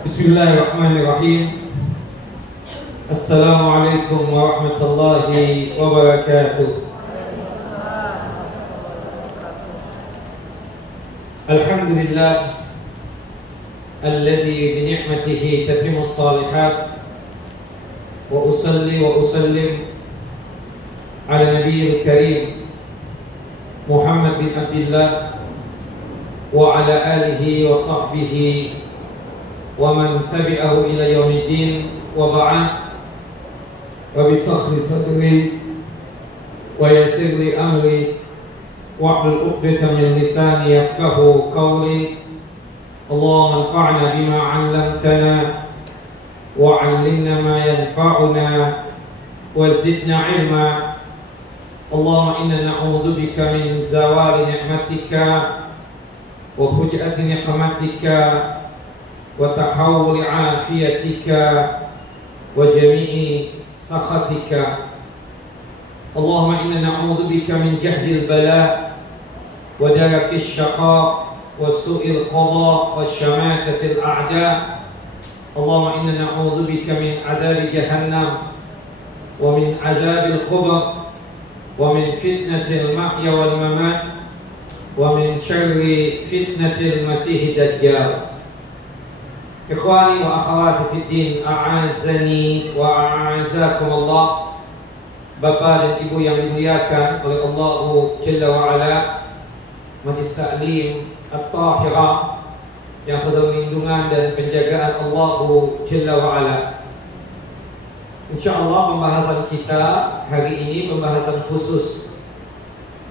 Bismillahirrahmanirrahim. Assalamualaikum warahmatullahi wabarakatuh. Alhamdulillah alladzi bi ni'matihi tatimmu shalihat, wa usalli wa usallim ala nabiyil karim Muhammad bin Abdullah wa ala alihi wa sahbihi wa man tabi'ahu ila yaumiddin, wa ba'd. Rabbi shrah li sadri wa yassir li amri wahlul 'uqdatam min lisani yafqahu qawli. Allahumma anfa'na bima 'allamtana wa 'allimna ma yanfa'una wa zidna 'ilma. Allahumma inna na'udzu bika min zawali ni'matika wa fuj'ati niqmatika wa tahawuli 'afiyatika wa jami'i sakhatika. Allahumma inna na'udzu bika min jahdil bala wa darakis syaqa wa su'il qada wa syamatatil a'da. Allahumma inna na'udzu bika min 'adzabi jahannam wa min 'adzabil qabr wa min fitnatil mahya wal mamat wa min syarri fitnatil masiihid dajjal. Ikhwani wa akhawati fid din, a'azzani wa a'azzakumullah. Bapak dan Ibu yang dimuliakan oleh Allah Jalla wa Ala, Majlis Ta'lim At-Tahirah yang sedang lindungan dan penjagaan Allah Jalla wa Ala. InsyaAllah pembahasan kita hari ini pembahasan khusus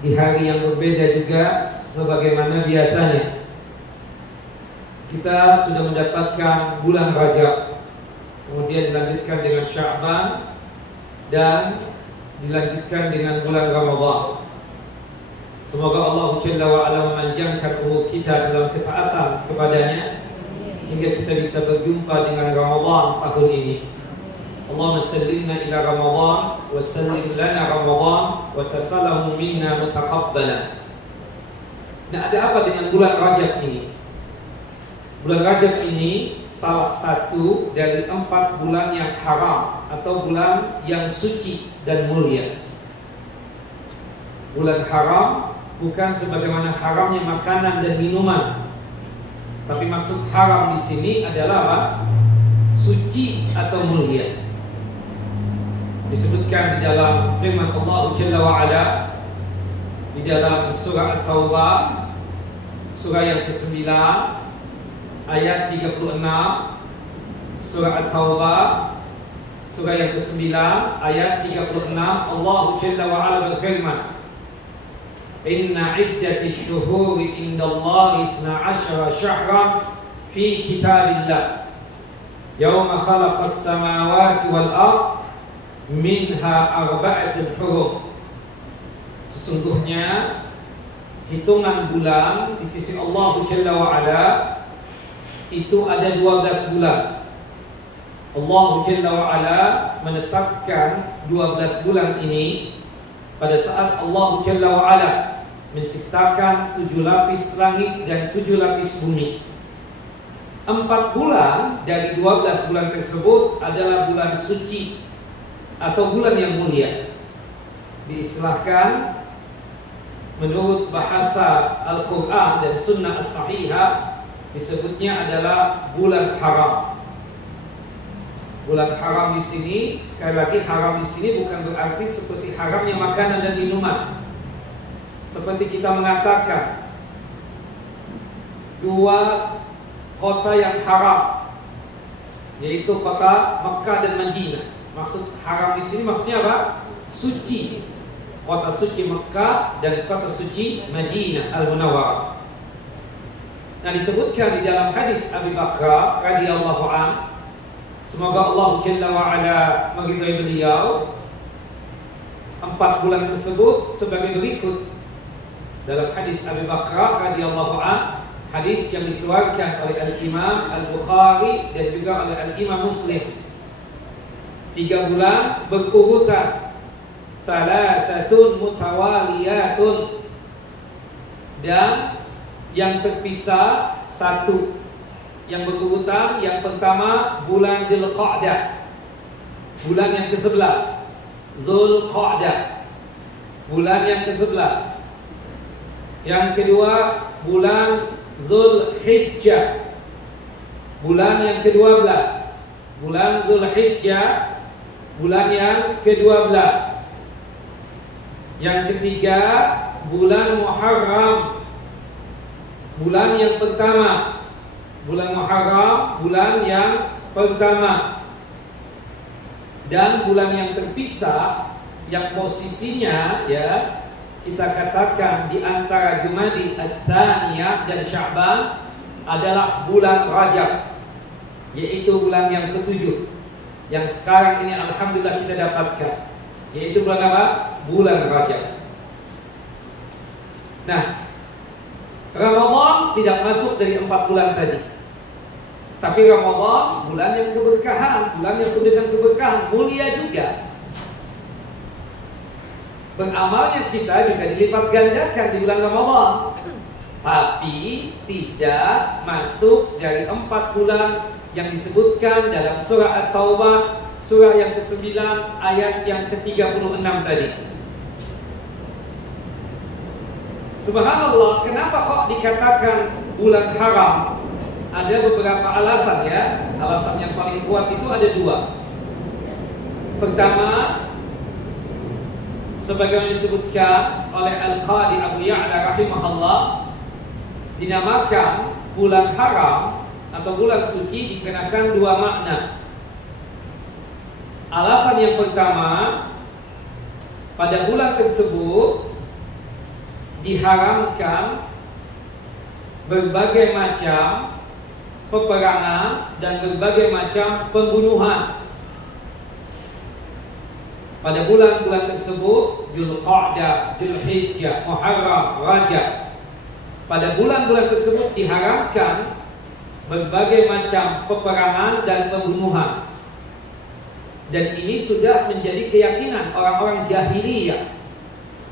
di hari yang berbeda juga sebagaimana biasanya. Kita sudah mendapatkan bulan Rajab, kemudian dilanjutkan dengan Sya'ban dan dilanjutkan dengan bulan Ramadan. Semoga Allah Jalla wa Ala memanjangkan umur kita dalam ketaatan kepadanya hingga kita bisa berjumpa dengan Ramadan tahun ini. Allahumma sallimna ila Ramadan wa sallim lana Ramadan wa tasallamu minna mutaqabbalan. Nah, ada apa dengan bulan Rajab ini? Bulan Rajab ini salah satu dari 4 bulan yang haram atau bulan yang suci dan mulia. Bulan haram bukan sebagaimana haramnya makanan dan minuman, tapi maksud haram di sini adalah apa? Suci atau mulia. Disebutkan di dalam firman Allah Jalla wa Ala di dalam surah At-Taubah surah yang ke-9 ayat 36. Surah At-Taubah surah yang ke-9 ayat 36, Allah Jalla wa Ala berfirman, Inna iddatish syuhuri indallahi 12 syahran fi kitabillah yawma khalaqas samawati wal ardh minha arba'atun hurum. Sesungguhnya hitungan bulan di sisi Allah Jalla wa Ala itu ada 12 bulan. Allah Jalla wa Ala menetapkan 12 bulan ini pada saat Allah Jalla wa Ala menciptakan 7 lapis langit dan 7 lapis bumi. 4 bulan dari 12 bulan tersebut adalah bulan suci atau bulan yang mulia. Diistilahkan menurut bahasa Al-Quran dan Sunnah As-Sahihah disebutnya adalah bulan haram. Bulan haram di sini, sekali lagi haram di sini bukan berarti seperti haramnya makanan dan minuman. Seperti kita mengatakan 2 kota yang haram, yaitu kota Mekah dan Madinah. Maksud haram di sini maksudnya apa? Suci. Kota suci Mekah dan kota suci Madinah Al-Munawwarah. Nah, disebutkan di dalam hadis Abu Bakar radhiyallahu an, semoga Allah Jalla wa Ala meridhai beliau, 4 bulan tersebut sebagai berikut. Dalam hadis Abu Bakar radhiyallahu an, hadis yang dikeluarkan oleh Al-Imam Al-Bukhari dan juga oleh Al-Imam Muslim, 3 bulan berurutan, salasatun mutawaliyatun, dan yang terpisah 1, yang berurutan. Yang pertama bulan Dzulqa'dah, bulan yang ke-11. Dzulqa'dah, bulan yang ke-11. Yang kedua bulan Dzulhijjah, bulan yang ke-12. Bulan Dzulhijjah, bulan yang ke-12. Yang ketiga bulan Muharram, bulan yang pertama. Bulan Muharram, bulan yang pertama. Dan bulan yang terpisah, yang posisinya ya kita katakan di antara Jumadil Ats-Tsaniyah dan Sya'ban adalah bulan Rajab, yaitu bulan yang ke-7 yang sekarang ini alhamdulillah kita dapatkan, yaitu bulan apa? Bulan Rajab. Nah, Ramadan tidak masuk dari 4 bulan tadi, tapi Ramadan bulan yang keberkahan, bulan yang penuh dengan keberkahan, mulia juga. Beramalnya kita juga dilipat gandakan di bulan Ramadan, tapi tidak masuk dari 4 bulan yang disebutkan dalam surah At-Taubah, surah yang ke-9 ayat yang ke-36 tadi. Subhanallah, kenapa kok dikatakan bulan haram? Ada beberapa alasan ya. Alasan yang paling kuat itu ada 2. Pertama, sebagaimana disebutkan oleh Al-Qadi Abu Ya'la rahimahullah, dinamakan bulan haram atau bulan suci dikenakan 2 makna. Alasan yang pertama, pada bulan tersebut diharamkan berbagai macam peperangan dan berbagai macam pembunuhan. Pada bulan-bulan tersebut, Dzulqa'dah, Dzulhijjah, Muharram, Rajab, pada bulan-bulan tersebut diharamkan berbagai macam peperangan dan pembunuhan. Dan ini sudah menjadi keyakinan orang-orang jahiliyah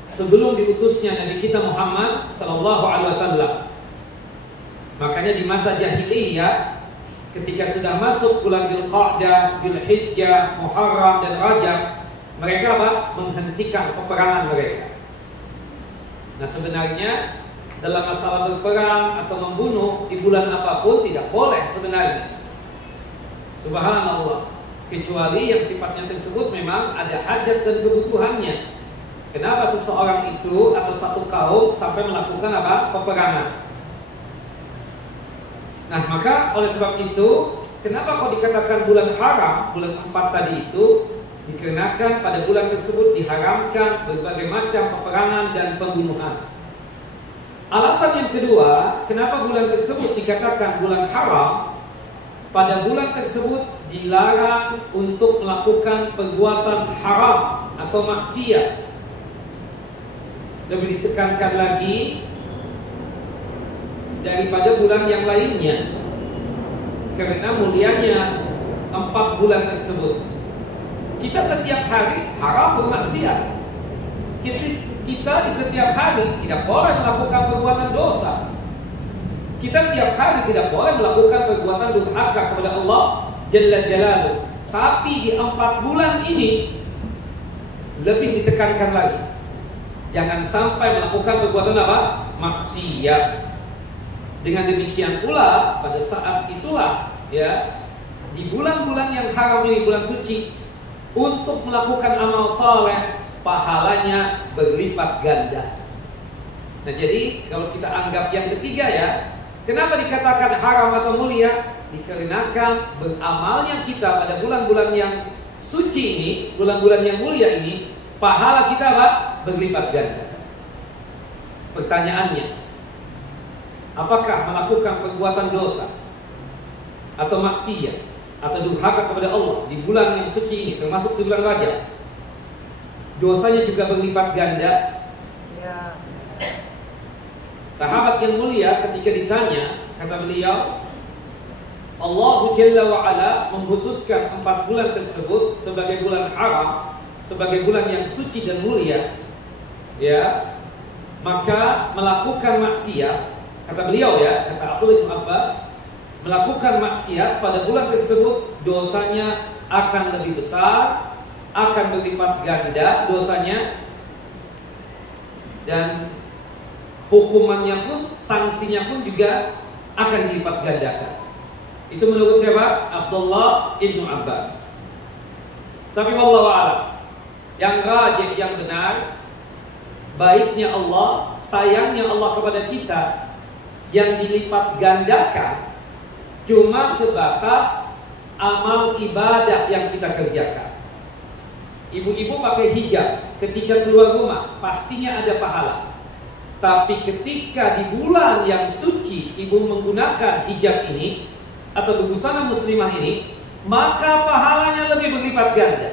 sebelum diutusnya Nabi kita Muhammad sallallahu alaihi wasallam. Makanya di masa jahiliyah, ketika sudah masuk bulan Dzulqa'dah, Dzulhijjah, Muharram dan Rajab, mereka apa? Menghentikan peperangan mereka. Nah, sebenarnya dalam masalah berperang atau membunuh di bulan apapun tidak boleh sebenarnya. Subhanallah, kecuali yang sifatnya tersebut memang ada hajat dan kebutuhannya. Kenapa seseorang itu atau satu kaum sampai melakukan apa? Peperangan. Nah, maka oleh sebab itu, kenapa kok dikatakan bulan haram, bulan 4 tadi itu? Dikarenakan pada bulan tersebut diharamkan berbagai macam peperangan dan pembunuhan. Alasan yang kedua, kenapa bulan tersebut dikatakan bulan haram? Pada bulan tersebut dilarang untuk melakukan perbuatan haram atau maksiat. Lebih ditekankan lagi daripada bulan yang lainnya, karena mulianya 4 bulan tersebut. Kita setiap hari haram bermaksiat. Kita di setiap hari tidak boleh melakukan perbuatan dosa. Kita tiap hari tidak boleh melakukan perbuatan durhaka kepada Allah Jalla Jalaluhu. Tapi di 4 bulan ini lebih ditekankan lagi, jangan sampai melakukan perbuatan apa? Maksiat. Dengan demikian pula pada saat itulah ya, di bulan-bulan yang haram ini, bulan suci, untuk melakukan amal saleh pahalanya berlipat ganda. Nah, jadi kalau kita anggap yang ketiga ya, kenapa dikatakan haram atau mulia? Dikarenakan beramalnya kita pada bulan-bulan yang suci ini, bulan-bulan yang mulia ini, pahala kita apa? Berlipat ganda. Pertanyaannya, apakah melakukan perbuatan dosa atau maksiat atau durhaka kepada Allah di bulan yang suci ini, termasuk di bulan Rajab, dosanya juga berlipat ganda? Ya. Sahabat yang mulia ketika ditanya, kata beliau, Allah Jalla wa'ala mengkhususkan 4 bulan tersebut sebagai bulan haram, sebagai bulan yang suci dan mulia, ya, maka melakukan maksiat, kata beliau ya, kata Abdullah bin Abbas, melakukan maksiat pada bulan tersebut, dosanya akan lebih besar, akan berlipat ganda dosanya, dan hukumannya pun, sanksinya pun juga akan dilipat gandakan. Itu menurut siapa? Abdullah ibnu Abbas. Tapi wallahu a'lam, yang rajih, yang benar, baiknya Allah, sayangnya Allah kepada kita, yang dilipat gandakan cuma sebatas amal ibadah yang kita kerjakan. Ibu-ibu pakai hijab ketika keluar rumah, pastinya ada pahala. Tapi ketika di bulan yang suci ibu menggunakan hijab ini atau busana muslimah ini, maka pahalanya lebih berlipat ganda.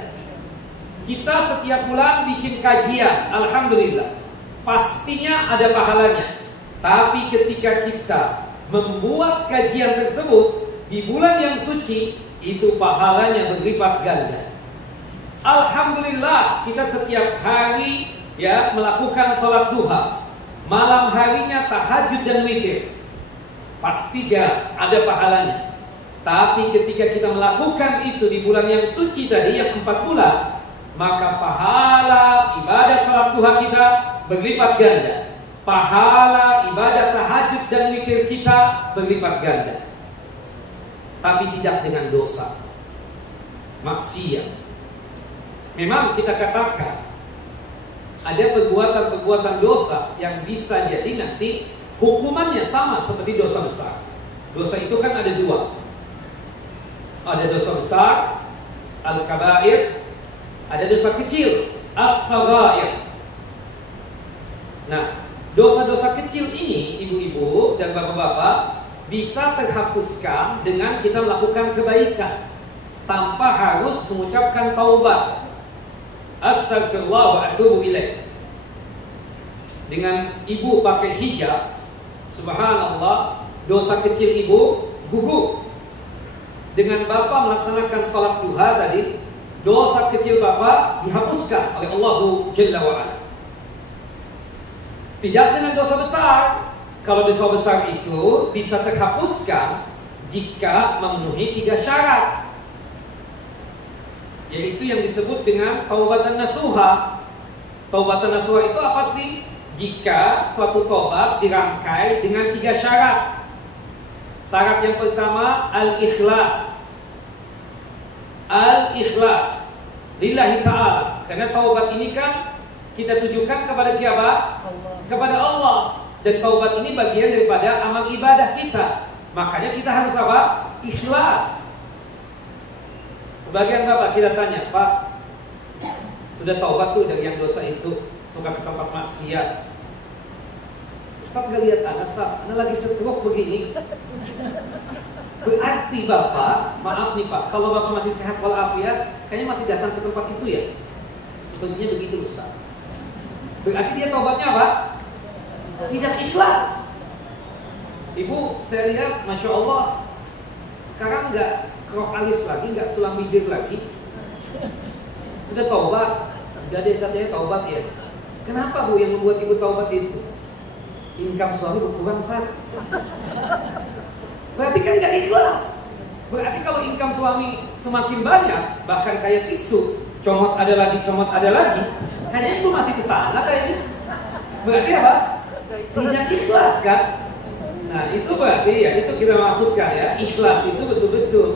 Kita setiap bulan bikin kajian, alhamdulillah, pastinya ada pahalanya. Tapi ketika kita membuat kajian tersebut di bulan yang suci, itu pahalanya berlipat ganda. Alhamdulillah, kita setiap hari ya melakukan sholat duha, malam harinya tahajud dan witir, pastinya ada pahalanya. Tapi ketika kita melakukan itu di bulan yang suci tadi, yang 4 bulan, maka pahala ibadah sholat duha kita berlipat ganda, pahala ibadah tahajud dan witir kita berlipat ganda. Tapi tidak dengan dosa, maksiat. Memang kita katakan ada perbuatan-perbuatan dosa yang bisa jadi nanti hukumannya sama seperti dosa besar. Dosa itu kan ada 2. Ada dosa besar, al-kabair, ada dosa kecil, as-saghair. Nah, dosa-dosa kecil ini, ibu-ibu dan bapak-bapak, bisa terhapuskan dengan kita melakukan kebaikan tanpa harus mengucapkan taubat. Astagfirullah wa atubu ilaih. Dengan ibu pakai hijab, subhanallah, dosa kecil ibu gugur. Dengan bapak melaksanakan sholat duha tadi, dosa kecil bapak dihapuskan oleh Allah Jalla wa'ala. Tidak dengan dosa besar. Kalau dosa besar itu bisa terhapuskan jika memenuhi 3 syarat, yaitu yang disebut dengan taubatan nasuha. Taubatan nasuha itu apa sih? Jika suatu tobat dirangkai dengan 3 syarat. Syarat yang pertama al-ikhlas. Al-ikhlas lillahi ta'ala. Karena taubat ini kan kita tujukan kepada siapa? Kepada Allah. Dan taubat ini bagian daripada amal ibadah kita. Makanya kita harus apa? Ikhlas. Sebagian bapak kita tanya, Pak, sudah taubat tuh dari yang dosa itu, suka ke tempat maksiat. Ustaz gak lihat anak, Ustaz, anak lagi stroke begini. Berarti bapak, maaf nih Pak, kalau bapak masih sehat walafiat, kayaknya masih datang ke tempat itu ya. Sepertinya begitu Ustaz. Berarti dia taubatnya apa? Tidak ikhlas. Ibu, saya lihat, Masya Allah, sekarang nggak kerok alis lagi, nggak sulam bibir lagi. Sudah taubat. Udah deh saatnya taubat ya. Kenapa Bu yang membuat ibu taubat itu? Income suami berkurang Ustaz. Berarti kan nggak ikhlas. Berarti kalau income suami semakin banyak, bahkan kayak tisu, comot ada lagi, kayaknya ibu masih kesana kayaknya. Berarti apa? Tidak ikhlas kan? Nah itu berarti ya, itu kita maksudkan ya, ikhlas itu betul-betul.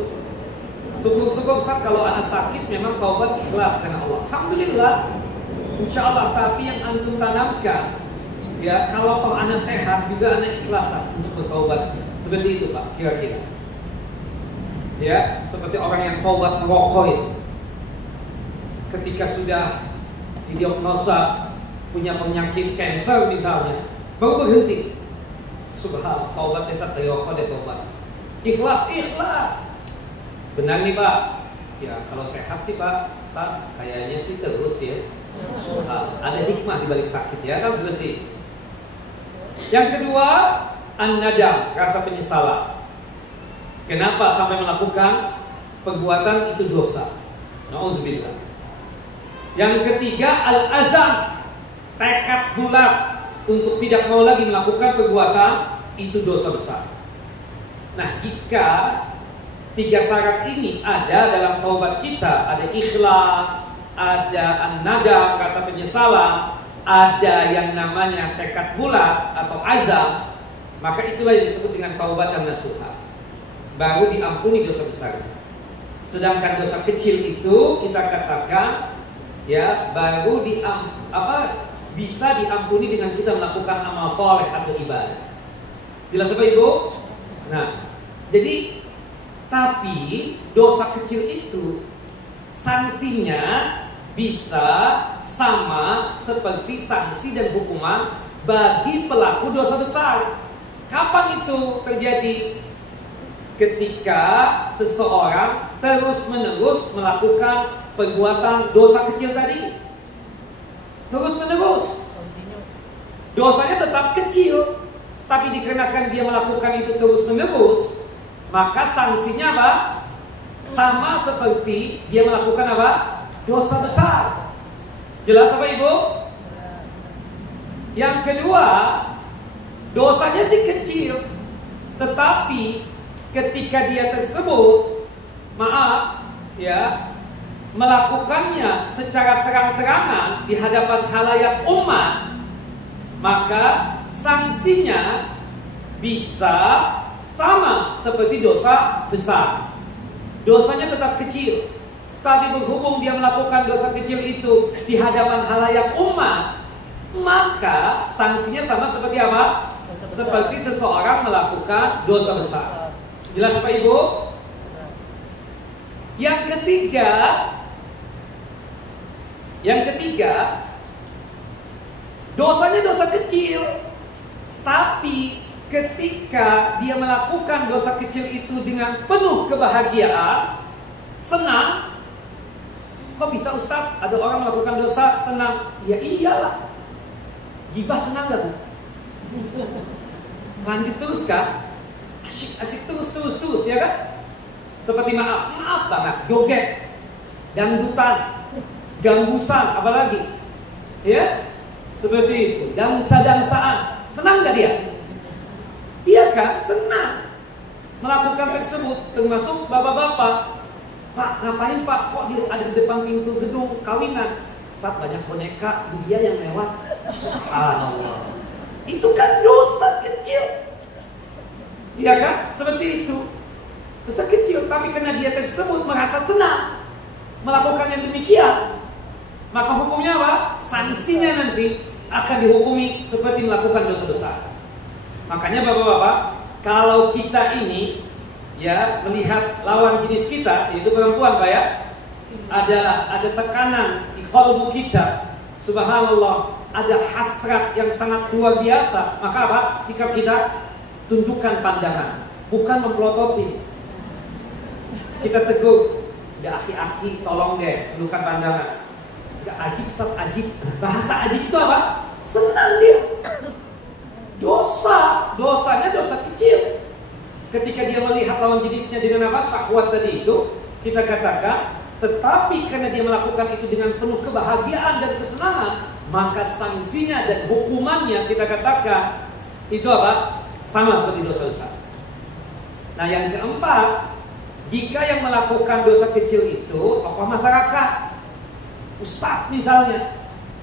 Syukur-syukur Ustaz kalau anak sakit memang taubat ikhlas karena Allah. Alhamdulillah, insya Allah. Tapi yang antum tanamkan ya, kalau toh anak sehat juga anak ikhlas lah untuk bertaubat. Seperti itu Pak, kira-kira. Ya, seperti orang yang taubat merokok itu. Ketika sudah didiagnosa punya penyakit kanker misalnya, baru berhenti. Subhanallah, taubat desa rokok dia taubat. Ikhlas. Benar nih Pak. Ya, kalau sehat sih Pak, Ustaz, kayaknya sih terus ya. Subhanallah, ada hikmah di balik sakit ya kan seperti itu. Yang kedua, an-nadam, rasa penyesalan. Kenapa sampai melakukan perbuatan itu dosa? Nauzubillah. Yang ketiga, al-azam, tekad bulat untuk tidak mau lagi melakukan perbuatan itu dosa besar. Nah, jika 3 syarat ini ada dalam taubat kita, ada ikhlas, ada an-nadam, rasa penyesalan, ada yang namanya tekad bulat atau azam, maka itulah yang disebut dengan taubatan nasuha. Baru diampuni dosa besar. Sedangkan dosa kecil itu kita katakan ya baru bisa diampuni dengan kita melakukan amal soleh atau ibadah. Jelas apa Ibu? Nah, jadi tapi dosa kecil itu sanksinya bisa sama seperti sanksi dan hukuman bagi pelaku dosa besar. Kapan itu terjadi? Ketika seseorang terus-menerus melakukan perbuatan dosa kecil tadi. Terus-menerus. Dosanya tetap kecil, tapi dikarenakan dia melakukan itu terus-menerus, maka sanksinya apa? Sama seperti dia melakukan apa? Dosa besar. Jelas apa Ibu? Yang kedua, dosanya sih kecil, tetapi ketika dia tersebut, maaf ya, melakukannya secara terang-terangan di hadapan khalayak umat, maka sanksinya bisa sama seperti dosa besar. Dosanya tetap kecil, tapi berhubung dia melakukan dosa kecil itu di hadapan khalayak umat, maka sanksinya sama seperti apa? Seperti seseorang melakukan dosa besar. Jelas apa Ibu? Yang ketiga, dosanya dosa kecil, tapi ketika dia melakukan dosa kecil itu dengan penuh kebahagiaan, senang. Kok bisa Ustaz? Ada orang melakukan dosa senang? Ya iyalah. Gibah senang gak Bu? Lanjut terus kan? Asik terus ya kan? Seperti maaf banget, joget, dangdutan, gambusan, apalagi ya? Seperti itu, dansa-dansaan. Senang gak dia? Iya kan? Senang melakukan tersebut. Termasuk bapak-bapak. Pak, ngapain Pak? Kok dia ada di depan pintu gedung kawinan? Pak, banyak boneka dia yang lewat. Subhanallah. Itu kan dosa kecil. Iya kan? Seperti itu. Dosa kecil, tapi karena dia tersebut merasa senang melakukan yang demikian, maka hukumnya apa? Sanksinya nanti akan dihukumi seperti melakukan dosa besar. Makanya bapak-bapak, kalau kita ini ya melihat lawan jenis kita, yaitu perempuan Pak ya, ada tekanan di kalbu kita, subhanallah, ada hasrat yang sangat luar biasa, maka apa? Sikap kita tundukkan pandangan, bukan memplototi. Kita tegur, ya aki-aki tolong deh tundukkan pandangan. Gak ajib, Ustaz ajib. Bahasa ajib itu apa? Senang dia. Dosanya dosa kecil. Ketika dia melihat lawan jenisnya dengan apa? Syahwat tadi itu, kita katakan, tetapi karena dia melakukan itu dengan penuh kebahagiaan dan kesenangan, maka sanksinya dan hukumannya kita katakan itu apa? Sama seperti dosa besar. Nah yang keempat, jika yang melakukan dosa kecil itu tokoh masyarakat, ustadz misalnya,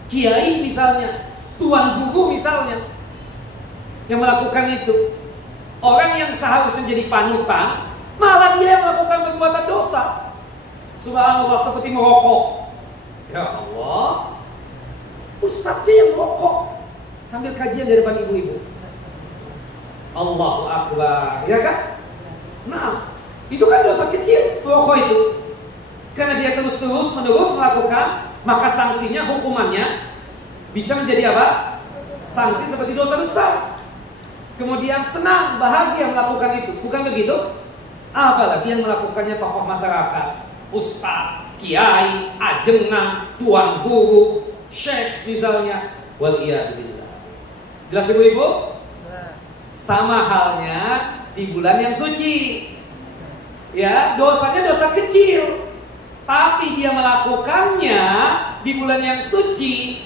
kiai misalnya, tuan guru misalnya, yang melakukan itu, orang yang seharusnya jadi panutan, malah dia yang melakukan perbuatan dosa. Subhanallah, seperti merokok. Ya Allah, ustadznya yang merokok sambil kajian di depan ibu-ibu. Allahu Akbar, ya kan? Nah, itu kan dosa kecil, merokok itu. Karena dia terus-menerus melakukan, maka sanksinya, hukumannya bisa menjadi apa? Sanksi seperti dosa besar. Kemudian senang, bahagia melakukan itu, bukan begitu? Apalagi yang melakukannya tokoh masyarakat, ustaz, kiai, ajengan, tuan guru, syekh misalnya. Waliyadzubillah. Jelas ibu-ibu? Sama halnya di bulan yang suci. Ya, dosanya dosa kecil, tapi dia melakukannya di bulan yang suci,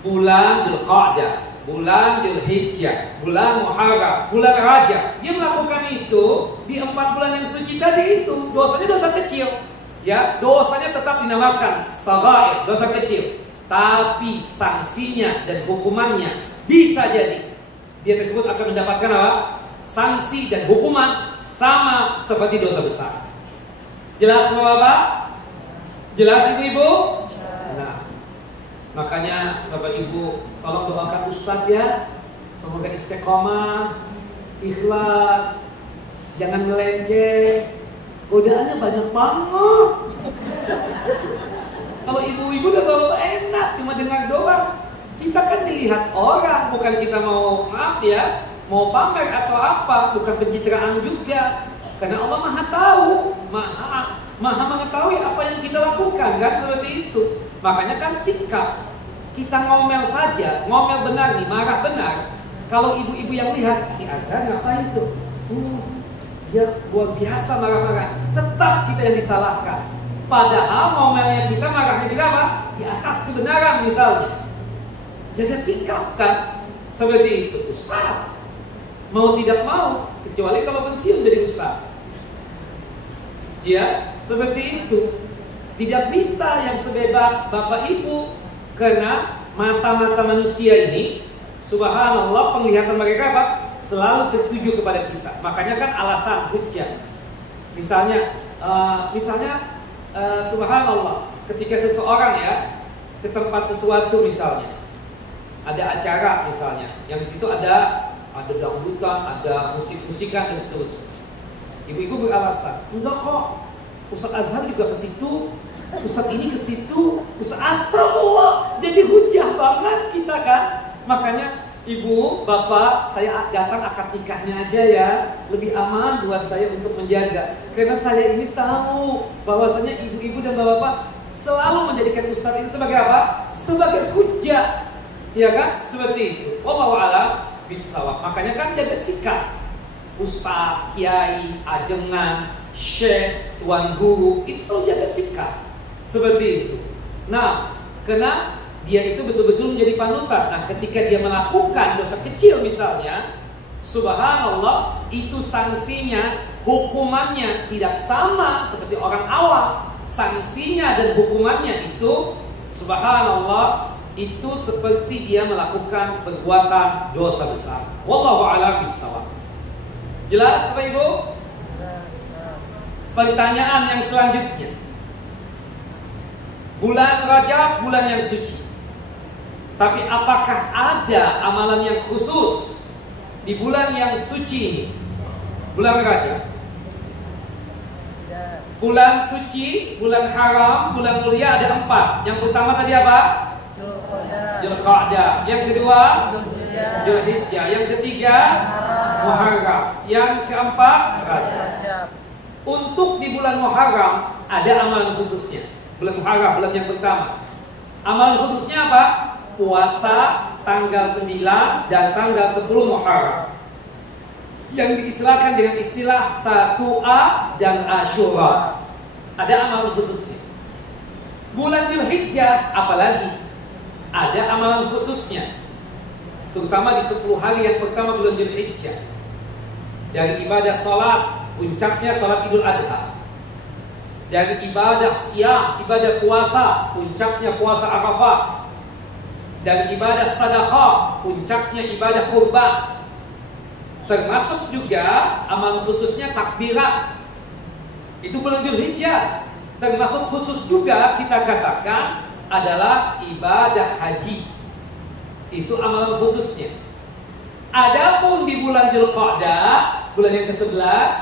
bulan Dzulqa'dah, bulan Dzulhijjah, bulan Muharram, bulan Rajab. Dia melakukan itu di 4 bulan yang suci tadi itu dosanya dosa kecil, ya, dosanya tetap dinamakan shaghair, dosa kecil, tapi sanksinya dan hukumannya bisa jadi dia tersebut akan mendapatkan apa? Sanksi dan hukuman sama seperti dosa besar. Jelas Bapak? Jelas Ibu-ibu? Nah, makanya Bapak Ibu tolong doakan Ustadz ya, semoga istiqomah, ikhlas, jangan melenceng. Godaannya banyak banget. Kalau ibu-ibu dan bapak enak cuma dengar doang. Kita kan dilihat orang, bukan kita mau maaf ya, mau pamer atau apa, bukan pencitraan juga. Karena Allah Maha tahu, Maha mengetahui apa yang kita lakukan, kan seperti itu. Makanya kan sikap kita ngomel saja, ngomel benar nih, marah benar. Kalau ibu-ibu yang lihat si Azhar ngapain tuh? Dia luar biasa marah-marah. Tetap kita yang disalahkan. Padahal ngomelnya kita, marahnya kita apa? Di atas kebenaran misalnya. Jaga sikap kan seperti itu. Ustaz mau tidak mau, kecuali kalau pensiun dari ustaz, ya seperti itu. Tidak bisa yang sebebas bapak ibu, karena mata-mata manusia ini, subhanallah, penglihatan mereka apa? Selalu tertuju kepada kita. Makanya kan alasan hujjah. Misalnya subhanallah, ketika seseorang ya ke tempat sesuatu misalnya, ada acara misalnya, yang di situ ada dangdutan, ada musik-musikan dan seterusnya. Ibu-ibu beralasan, enggak kok, Ustaz Azhar juga ke situ, Ustaz ini ke situ, Ustaz astagfirullah, jadi hujah banget kita kan. Makanya ibu, bapak, saya datang akad nikahnya aja ya, lebih aman buat saya untuk menjaga. Karena saya ini tahu bahwasanya ibu-ibu dan bapak selalu menjadikan Ustaz ini sebagai apa? Sebagai hujah. Ya kan? Seperti itu. Wallahu a'lam bishawab. Makanya kan jaga sikap. Ustaz, kiai, ajengan, syekh, tuan guru, itu selalu jaga sikap. Seperti itu. Nah, karena dia itu betul-betul menjadi panutan. Nah, ketika dia melakukan dosa kecil misalnya, subhanallah, itu sanksinya, hukumannya tidak sama seperti orang awam. Sanksinya dan hukumannya itu, subhanallah, itu seperti dia melakukan perbuatan dosa besar. Wallahu a'lam bishawab. Jelas Bapak Ibu? Pertanyaan yang selanjutnya. Bulan Rajab bulan yang suci. Tapi apakah ada amalan yang khusus di bulan yang suci ini? Bulan Rajab. Bulan suci, bulan haram, bulan mulia ada 4. Yang pertama tadi apa? Dzulqa'dah. Yang kedua Dzulhijjah. Yang ketiga Muharram. Yang keempat Rajab. Untuk di bulan Muharram ada amalan khususnya. Bulan Muharram, bulan yang pertama. Amalan khususnya apa? Puasa tanggal 9 dan tanggal 10 Muharram, yang diistilahkan dengan istilah Tasu'a dan Asyura. Ada amalan khususnya. Bulan Dzulhijjah apalagi ada amalan khususnya, terutama di 10 hari yang pertama bulan Dzulhijjah. Dari ibadah salat, puncaknya salat Idul Adha. Dari ibadah siam, ibadah puasa, puncaknya puasa Arafah. Dari ibadah sedekah, puncaknya ibadah kurban. Termasuk juga amalan khususnya takbirat. Itu bulan Dzulhijjah. Termasuk khusus juga kita katakan adalah ibadah haji. Itu amalan khususnya. Adapun di bulan Dzulqa'dah, bulan yang ke-11,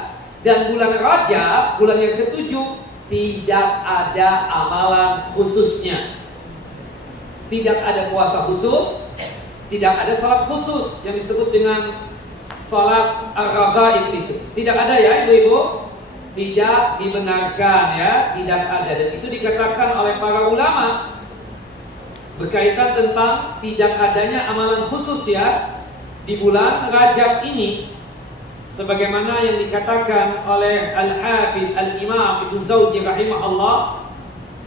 dan bulan Rajab, bulan yang ke-7, tidak ada amalan khususnya. Tidak ada puasa khusus, tidak ada salat khusus yang disebut dengan salat ar-raghaib itu. Tidak ada ya ibu-ibu. Tidak dibenarkan ya, tidak ada. Dan itu dikatakan oleh para ulama berkaitan tentang tidak adanya amalan khusus ya di bulan Rajab ini, sebagaimana yang dikatakan oleh Al-Hafidz Al-Imam Ibnu Zawji rahimahullah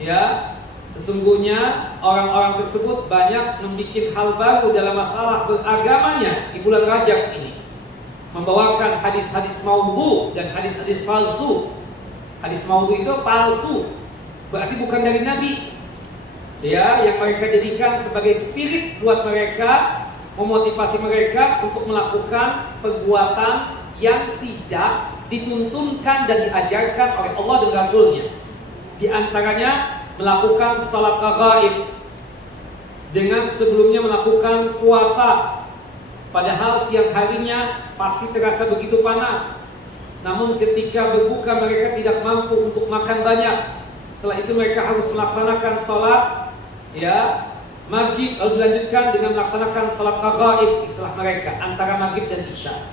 ya, sesungguhnya orang-orang tersebut banyak membuat hal baru dalam masalah beragamanya di bulan Rajab ini. membawakan hadis-hadis maudhu dan hadis-hadis palsu. Hadis maudhu itu palsu, berarti bukan dari Nabi. Ya, yang mereka jadikan sebagai spirit buat mereka, memotivasi mereka untuk melakukan perbuatan yang tidak dituntunkan dan diajarkan oleh Allah dan Rasulnya. Di antaranya melakukan salat ghaib dengan sebelumnya melakukan puasa, padahal siang harinya pasti terasa begitu panas. Namun ketika berbuka mereka tidak mampu untuk makan banyak. Setelah itu mereka harus melaksanakan salat maghrib, lalu dilanjutkan dengan melaksanakan salat ghaib, istilah mereka antara maghrib dan isya.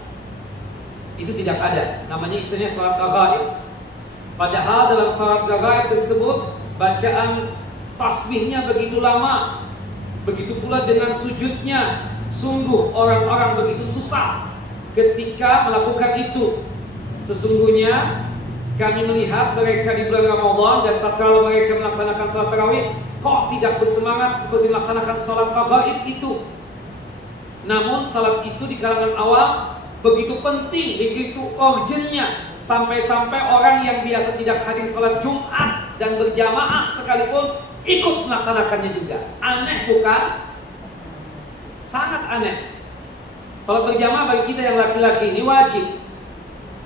Itu tidak ada, namanya istilahnya salat ghaib. Padahal dalam salat ghaib tersebut bacaan tasbihnya begitu lama, begitu pula dengan sujudnya. Sungguh orang-orang begitu susah ketika melakukan itu. Sesungguhnya kami melihat mereka di bulan Ramadan dan tatkala mereka melaksanakan salat tarawih, kok tidak bersemangat seperti melaksanakan salat ghaib itu. Namun salat itu di kalangan awam begitu penting, begitu urgentnya, sampai-sampai orang yang biasa tidak hadir salat Jumat dan berjamaah sekalipun ikut melaksanakannya juga. Aneh bukan? Sangat aneh. Salat berjamaah bagi kita yang laki-laki ini wajib.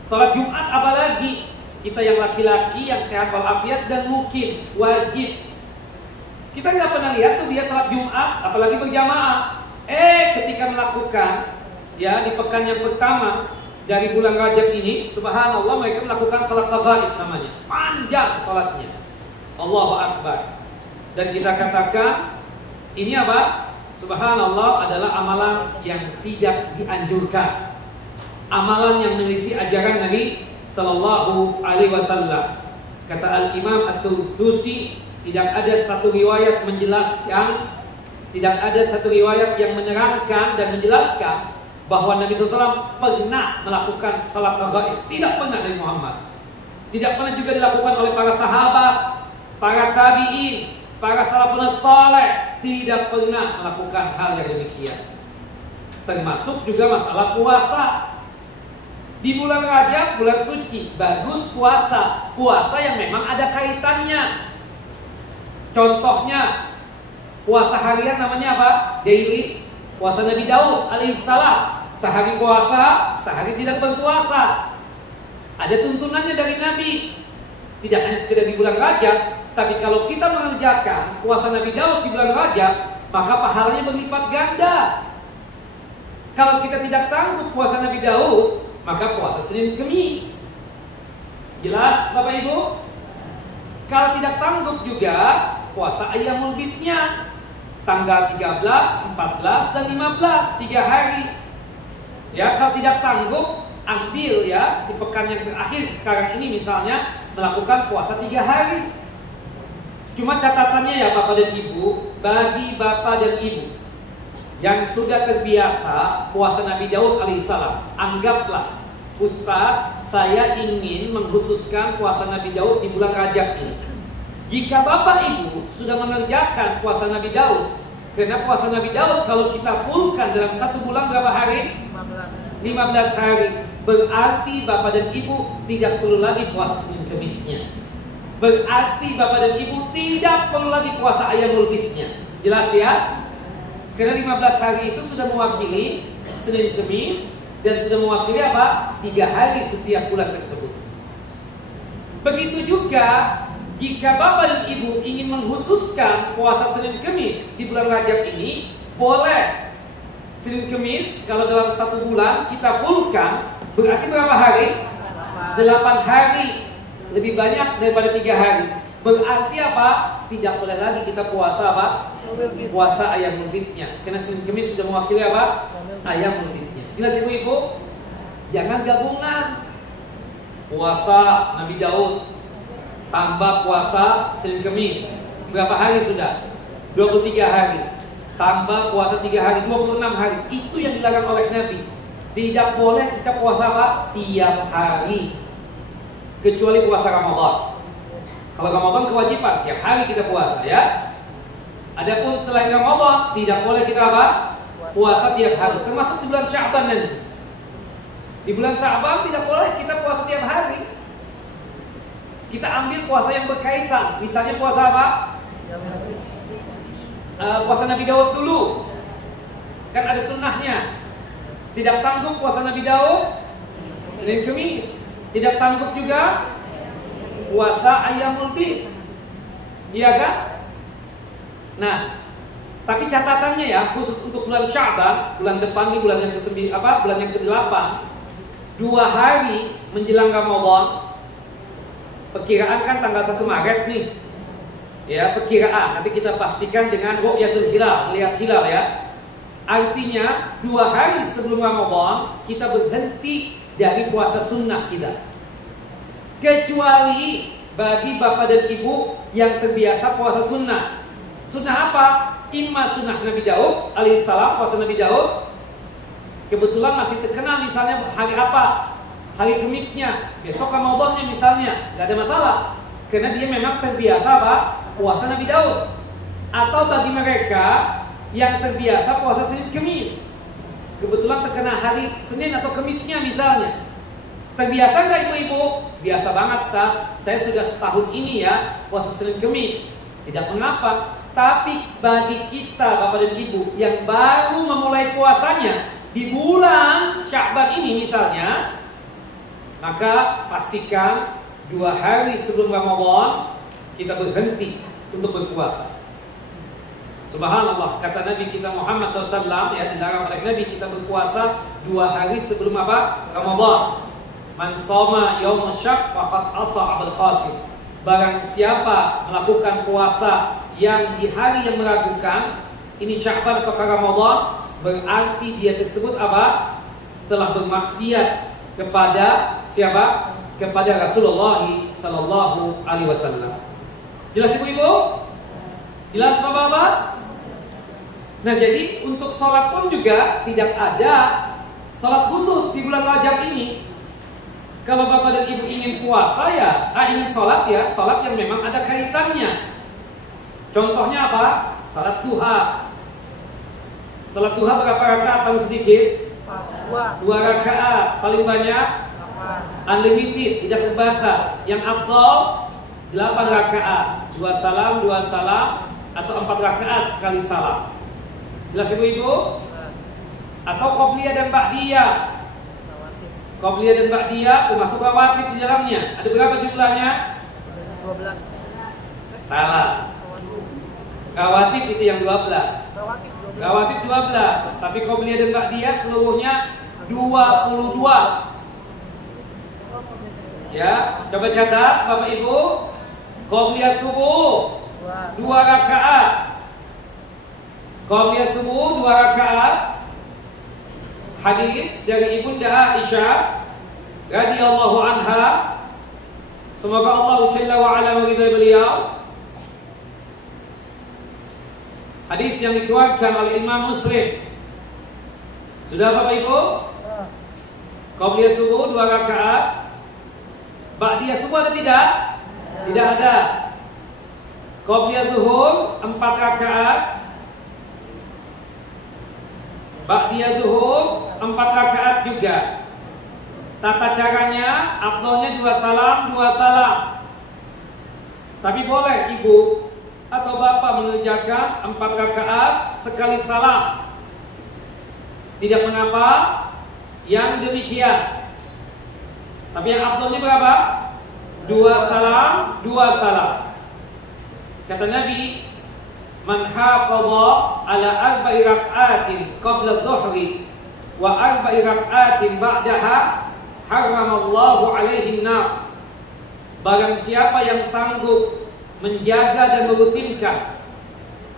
Salat Jumat apalagi, kita yang laki-laki yang sehat walafiat dan mukim, wajib. Kita nggak pernah lihat tuh dia salat Jumat, apalagi berjamaah. Ketika melakukan di pekan yang pertama dari bulan Rajab ini, subhanallah, mereka melakukan salat ghaib namanya. Panjang salatnya. Allahu Akbar. Dan kita katakan ini apa? Subhanallah adalah amalan yang tidak dianjurkan. Amalan yang menyelisih ajaran Nabi sallallahu alaihi wasallam. Kata Al-Imam At-Turtusi, tidak ada satu riwayat menjelaskan, tidak ada satu riwayat yang menerangkan dan menjelaskan bahwa Nabi SAW pernah melakukan salat ghaib. Tidak pernah dari Muhammad. Tidak pernah juga dilakukan oleh para sahabat, para tabi'in, para salafun saleh. Tidak pernah melakukan hal yang demikian. Termasuk juga masalah puasa. Di bulan Rajab, bulan suci, bagus puasa. Puasa yang memang ada kaitannya. Contohnya, puasa harian namanya apa? Daily. Puasa Nabi Daud alaihissalam. Sehari puasa, sehari tidak berpuasa. Ada tuntunannya dari Nabi. Tidak hanya sekedar di bulan Rajab, tapi kalau kita mengerjakan puasa Nabi Daud di bulan Rajab, maka pahalanya berlipat ganda. Kalau kita tidak sanggup puasa Nabi Daud, maka puasa Senin Kemis. Jelas Bapak Ibu? Kalau tidak sanggup juga, puasa Ayyamul Bidnya, tanggal 13, 14, dan 15, 3 hari. Kalau tidak sanggup, ambil di pekan yang terakhir sekarang ini misalnya, melakukan puasa 3 hari. Cuma catatannya ya Bapak dan Ibu, bagi Bapak dan Ibu yang sudah terbiasa puasa Nabi Daud alaihissalam, anggaplah, Ustaz, saya ingin mengkhususkan puasa Nabi Daud di bulan Rajab ini. Jika Bapak Ibu sudah mengerjakan puasa Nabi Daud, karena puasa Nabi Daud kalau kita fullkan dalam satu bulan berapa hari? 15 hari. Berarti Bapak dan Ibu tidak perlu lagi puasa Senin Kemisnya. Berarti Bapak dan Ibu tidak perlu lagi puasa Ayyamul Bidnya. Jelas ya? Karena 15 hari itu sudah mewakili Senin Kemis dan sudah mewakili apa? 3 hari setiap bulan tersebut. Begitu juga jika Bapak dan Ibu ingin mengkhususkan puasa Senin Kemis di bulan Rajab ini, boleh. Senin Kemis kalau dalam satu bulan kita fullkan, berarti berapa hari? 8 hari. Lebih banyak daripada 3 hari. Berarti apa? Tidak boleh lagi kita puasa apa? Puasa Ayyamul Bidnya. Karena Senin Kemis sudah mewakili apa? Ayyamul Bidnya. Jelas Ibu-Ibu? Jangan gabungan. Puasa Nabi Daud tambah puasa Senin Kemis. Berapa hari sudah? 23 hari. Tambah puasa 3 hari, 26 hari. Itu yang dilarang oleh Nabi. Tidak boleh kita puasa apa? Tiap hari. Kecuali puasa Ramadan. Kalau Ramadan kewajiban, tiap hari kita puasa ya. Adapun selain Ramadan, tidak boleh kita apa? Puasa tiap hari. Termasuk di bulan Sya'ban nanti. Di bulan Sya'ban tidak boleh kita puasa tiap hari. Kita ambil puasa yang berkaitan. Misalnya puasa apa? Puasa Nabi Daud dulu. Kan ada sunnahnya. Tidak sanggup puasa Nabi Daud Senin Kemis. Tidak sanggup juga puasa Ayyamul Bid. Iya kan? Nah, tapi catatannya ya, khusus untuk bulan Sya'ban, bulan depan ini bulan yang ke-9 bulan yang ke-8, 2 hari menjelang Ramadan. Perkiraan kan tanggal 1 Maret nih. Ya, perkiraan. Nanti kita pastikan dengan ru'yatul hilal, melihat hilal ya. Artinya 2 hari sebelum Ramadan kita berhenti dari puasa sunnah kita. Kecuali bagi bapak dan ibu yang terbiasa puasa sunnah. Sunnah apa? Imma sunnah Nabi Daud alaihissalam, puasa Nabi Daud. Kebetulan masih terkenal misalnya hari apa? Hari Kemisnya, besok Ramadannya misalnya, gak ada masalah. Karena dia memang terbiasa apa? Puasa Nabi Daud. Atau bagi mereka yang terbiasa puasa Senin Kemis, kebetulan terkena hari Senin atau Kemisnya misalnya. Terbiasa nggak ibu-ibu? Biasa banget, Ustaz. Saya sudah setahun ini ya puasa Senin Kemis. Tidak mengapa. Tapi bagi kita bapak dan ibu yang baru memulai puasanya di bulan Sya'ban ini misalnya, maka pastikan 2 hari sebelum Ramadan kita berhenti untuk berpuasa. Subhanallah, kata Nabi kita Muhammad SAW ya, dilarang oleh Nabi kita berpuasa 2 hari sebelum apa? Ramadan. Man shoma yaumul syak faqad asa Abul Qasim. Barang siapa melakukan puasa yang di hari yang meragukan, ini Sya'ban atau Ramadan, berarti dia tersebut apa? Telah bermaksiat kepada siapa? Kepada Rasulullah sallallahu alaihi wasallam. Jelas ibu-ibu? Jelas bapak-bapak? Nah, jadi untuk sholat pun juga tidak ada sholat khusus di bulan Rajab ini. Kalau bapak dan ibu ingin puasa ya, ingin sholat ya, sholat yang memang ada kaitannya. Contohnya apa? Sholat duha. Sholat duha berapa rakaat paling sedikit? 2 rakaat. Paling banyak? Unlimited, tidak terbatas. Yang afdal 8 rakaat. 2 salam, atau 4 rakaat sekali salam. Jelas ibu-ibu? Atau qobliyah dan ba'diyah. Qobliyah dan ba'diyah termasuk rawatib di dalamnya. Ada berapa jumlahnya? 12. Salah. Rawatib itu yang 12. Rawatib 12, tapi qobliyah dan ba'diyah seluruhnya 22. Ya, coba catat Bapak Ibu. Qobliyah subuh 2 rakaat. Qobliyah subuh 2 rakaat. Hadis dari Ibunda Aisyah radhiyallahu anha, semoga Allah Jalla wa ala meridai beliau. Hadis yang dikeluarkan oleh Imam Muslim. Sudah Bapak Ibu? Qobliyah subuh 2 rakaat. Ba'diyah subuh ada tidak? Tidak ada. Qobliyah zuhur 4 rakaat. Ba'diyah zuhur 4 rakaat juga. Tata caranya, afdalnya 2 salam. Tapi boleh ibu atau bapak mengerjakan 4 rakaat sekali salam. Tidak mengapa yang demikian. Tapi yang afdalnya berapa? 2 salam. Kata Nabi, man hafadha ala 4 rak'atin qabla dhuhri wa 4 rak'atin ba'daha haramallahu alaihi nar. Barang siapa yang sanggup menjaga dan merutinkan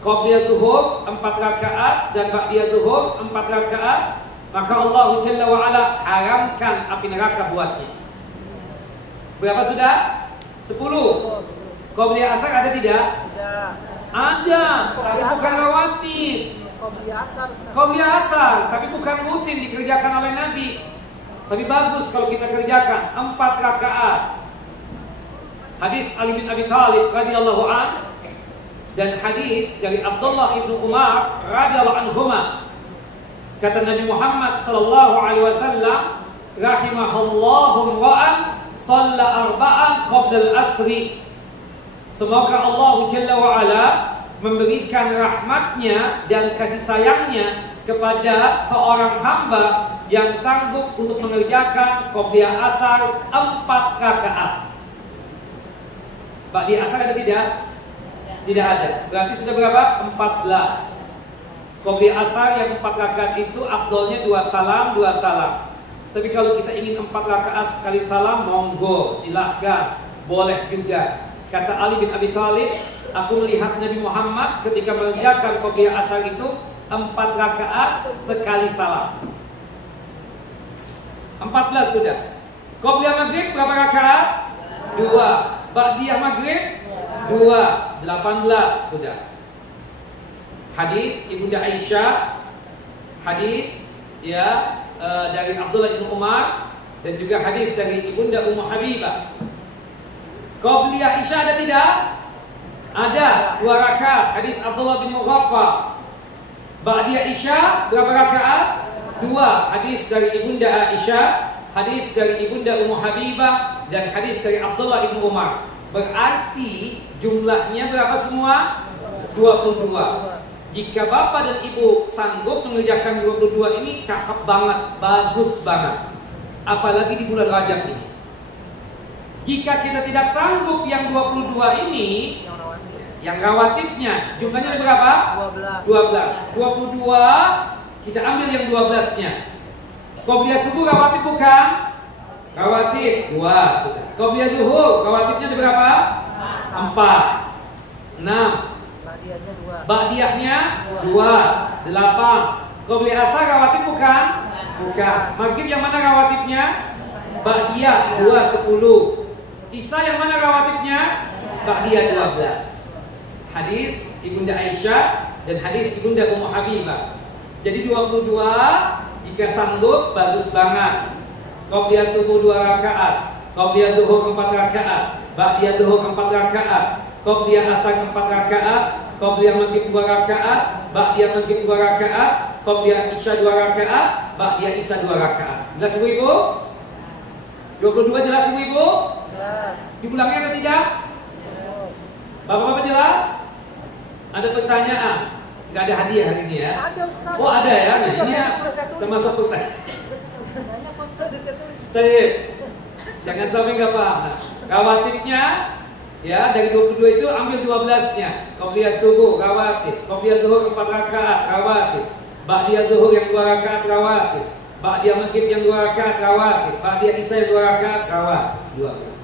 qobliyah zuhur 4 rakaat dan ba'diyah zuhur 4 rakaat, maka Allah Jalla wa ala haramkan api neraka buatnya. Berapa sudah? 10. Qobliyah asar ada tidak? Tidak. Ada, tapi bukan rawatib. Qobliyah asar, tapi bukan rutin dikerjakan oleh Nabi. Tapi bagus kalau kita kerjakan 4 rakaat. Hadis Ali bin Abi Thalib radhiyallahu an dan hadis dari Abdullah ibnu Umar radhiyallahu anhuma. Kata Nabi Muhammad sallallahu alaihi wasallam, Rahimahullahu ra'an shalla arba'an qabla al-asri. Semoga Allah Jalla wa Ala memberikan rahmatnya dan kasih sayangnya kepada seorang hamba yang sanggup untuk mengerjakan qobliyah asar 4 rakaat. Ba'diyah asar ada tidak? Tidak ada. Berarti sudah berapa? 14. Qobliyah asar yang 4 rakaat itu afdolnya 2 salam, 2 salam. Tapi kalau kita ingin 4 rakaat sekali salam, monggo, silahkan, boleh juga. Kata Ali bin Abi Thalib, aku melihat Nabi Muhammad ketika mengerjakan qobliyah asar itu 4 rakaat sekali salam. 14 sudah. Qobliyah maghrib berapa rakaat? 2. Ba'diyah maghrib 2. 18 sudah. Hadis Ibunda Aisyah, hadis ya dari Abdullah bin Umar, dan juga hadis dari Ibunda Ummu Habibah. Qobliyah Isya ada tidak? Ada 2 rakaat. Hadis Abdullah bin Mughaffal. Ba'diyah Isya berapa rakaat? 2. Hadis dari Ibunda Aisyah, hadis dari Ibunda Ummu Habibah, dan hadis dari Abdullah bin Umar. Berarti jumlahnya berapa semua? 22. Jika bapak dan ibu sanggup mengerjakan 22 ini, cakep banget, bagus banget. Apalagi di bulan Rajab ini. Jika kita tidak sanggup yang 22 ini, yang rawatibnya jumlahnya ada berapa? 12. 22 kita ambil yang 12-nya. Qobliyah subuh rawatib bukan? Rawatib 2 sudah. Qobliyah zuhur rawatibnya ada berapa? 4. 6. Ba'diyahnya 2. 8. Qobliyah asar rawatib bukan? Bukan. Maghrib yang mana rawatibnya? Ba'diyah 2. 10. Isya yang mana rawatibnya? Ba'diyah 12. Hadis Ibunda Aisyah dan hadis Ibunda Ummu Habibah. Jadi 22 jika sanggup bagus banget. Qobliyah subuh 2 rakaat, qobliyah zuhur 4 rakaat, ba'diyah zuhur 4 rakaat, qobliyah asar 4 rakaat, qobliyah maghrib 2 rakaat, ba'diyah maghrib 2 rakaat, qobliyah isya 2 rakaat, ba'diyah isya 2 rakaat. Jelas Ibu? 22 jelas Ibu? Diulangnya atau tidak? Bapak-bapak jelas? Ada pertanyaan? Gak ada hadiah hari ini ya? Ada Ustaz. Oh ada ya? Nah ini ya termasuk pertanyaan. Jangan sampai gak paham. Nah, rawatibnya ya dari 22 itu ambil 12-nya. Qobliyah subuh rawatib, qobliyah zuhur 4 rakaat rawatib, ba'diyah zuhur yang 2 rakaat rawatib, ba'diyah maghrib yang 2 rakaat rawatib, ba'diyah isya yang 2 rakaat rawatib. 12.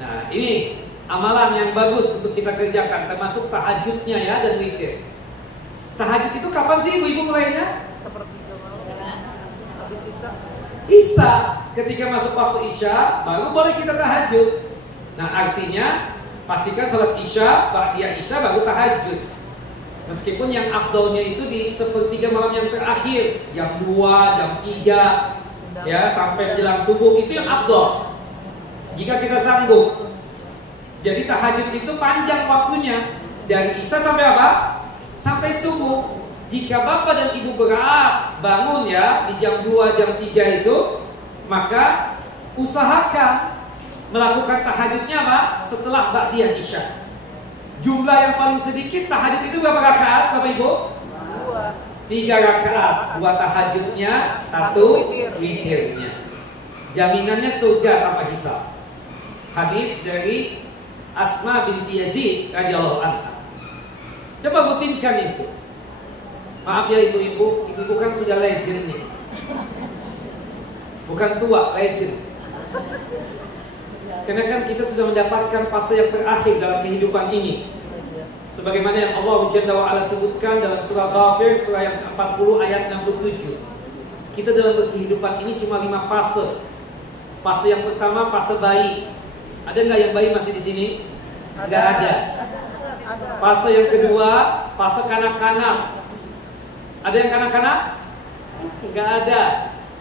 Nah, ini amalan yang bagus untuk kita kerjakan, termasuk tahajudnya ya dan witir. Tahajud itu kapan sih ibu-ibu mulainya? Sepertiga malam. Habis Isya. Isya, ketika masuk waktu Isya baru boleh kita tahajud. Nah, artinya pastikan salat Isya, ba'diyah Isya baru tahajud. Meskipun yang afdolnya itu di sepertiga malam yang terakhir, jam 2, jam 3 ya sampai menjelang subuh, itu yang afdol. Jika kita sanggup. Jadi tahajud itu panjang waktunya. Dari Isya sampai apa? Sampai subuh. Jika bapak dan ibu berat bangun ya di jam 2, jam 3 itu, maka usahakan melakukan tahajudnya apa? Setelah ba'diyah Isya. Jumlah yang paling sedikit tahajud itu berapa rakaat Bapak Ibu? 3 rakaat. 2 tahajudnya, 1 witirnya. Jaminannya surga tanpa hisab. Hadis dari Asma binti Yazid radhiyallahu anha. Coba butinkan itu. Maaf ya ibu-ibu, ibu kan sudah legend nih. Bukan tua, legend. Karena kan kita sudah mendapatkan fase yang terakhir dalam kehidupan ini. Sebagaimana yang Allah Jalla wa Ala sebutkan dalam surah Ghafir, surah yang ke-40 ayat 67. Kita dalam kehidupan ini cuma 5 fase. Fase yang pertama fase bayi. Ada nggak yang bayi masih di sini? Nggak ada. Fase yang kedua fase kanak-kanak. Ada yang kanak-kanak? Nggak ada.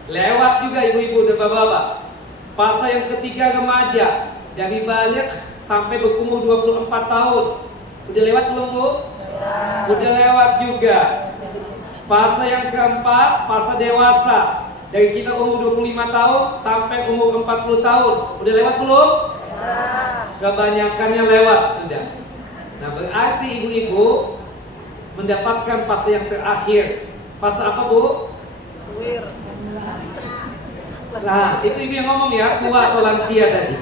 Lewat juga ibu-ibu dan bapak-bapak. Fase yang ketiga remaja, dari balik sampai berumur 24 tahun. Udah lewat belum Bu? Udah lewat juga. Fase yang keempat fase dewasa, Dari kita umur 25 tahun sampai umur 40 tahun. Udah lewat belum? Kebanyakannya lewat sudah. Nah, berarti ibu-ibu mendapatkan fase yang terakhir. Fase apa, Bu? Nah, itu ibu yang ngomong ya, tua atau lansia tadi.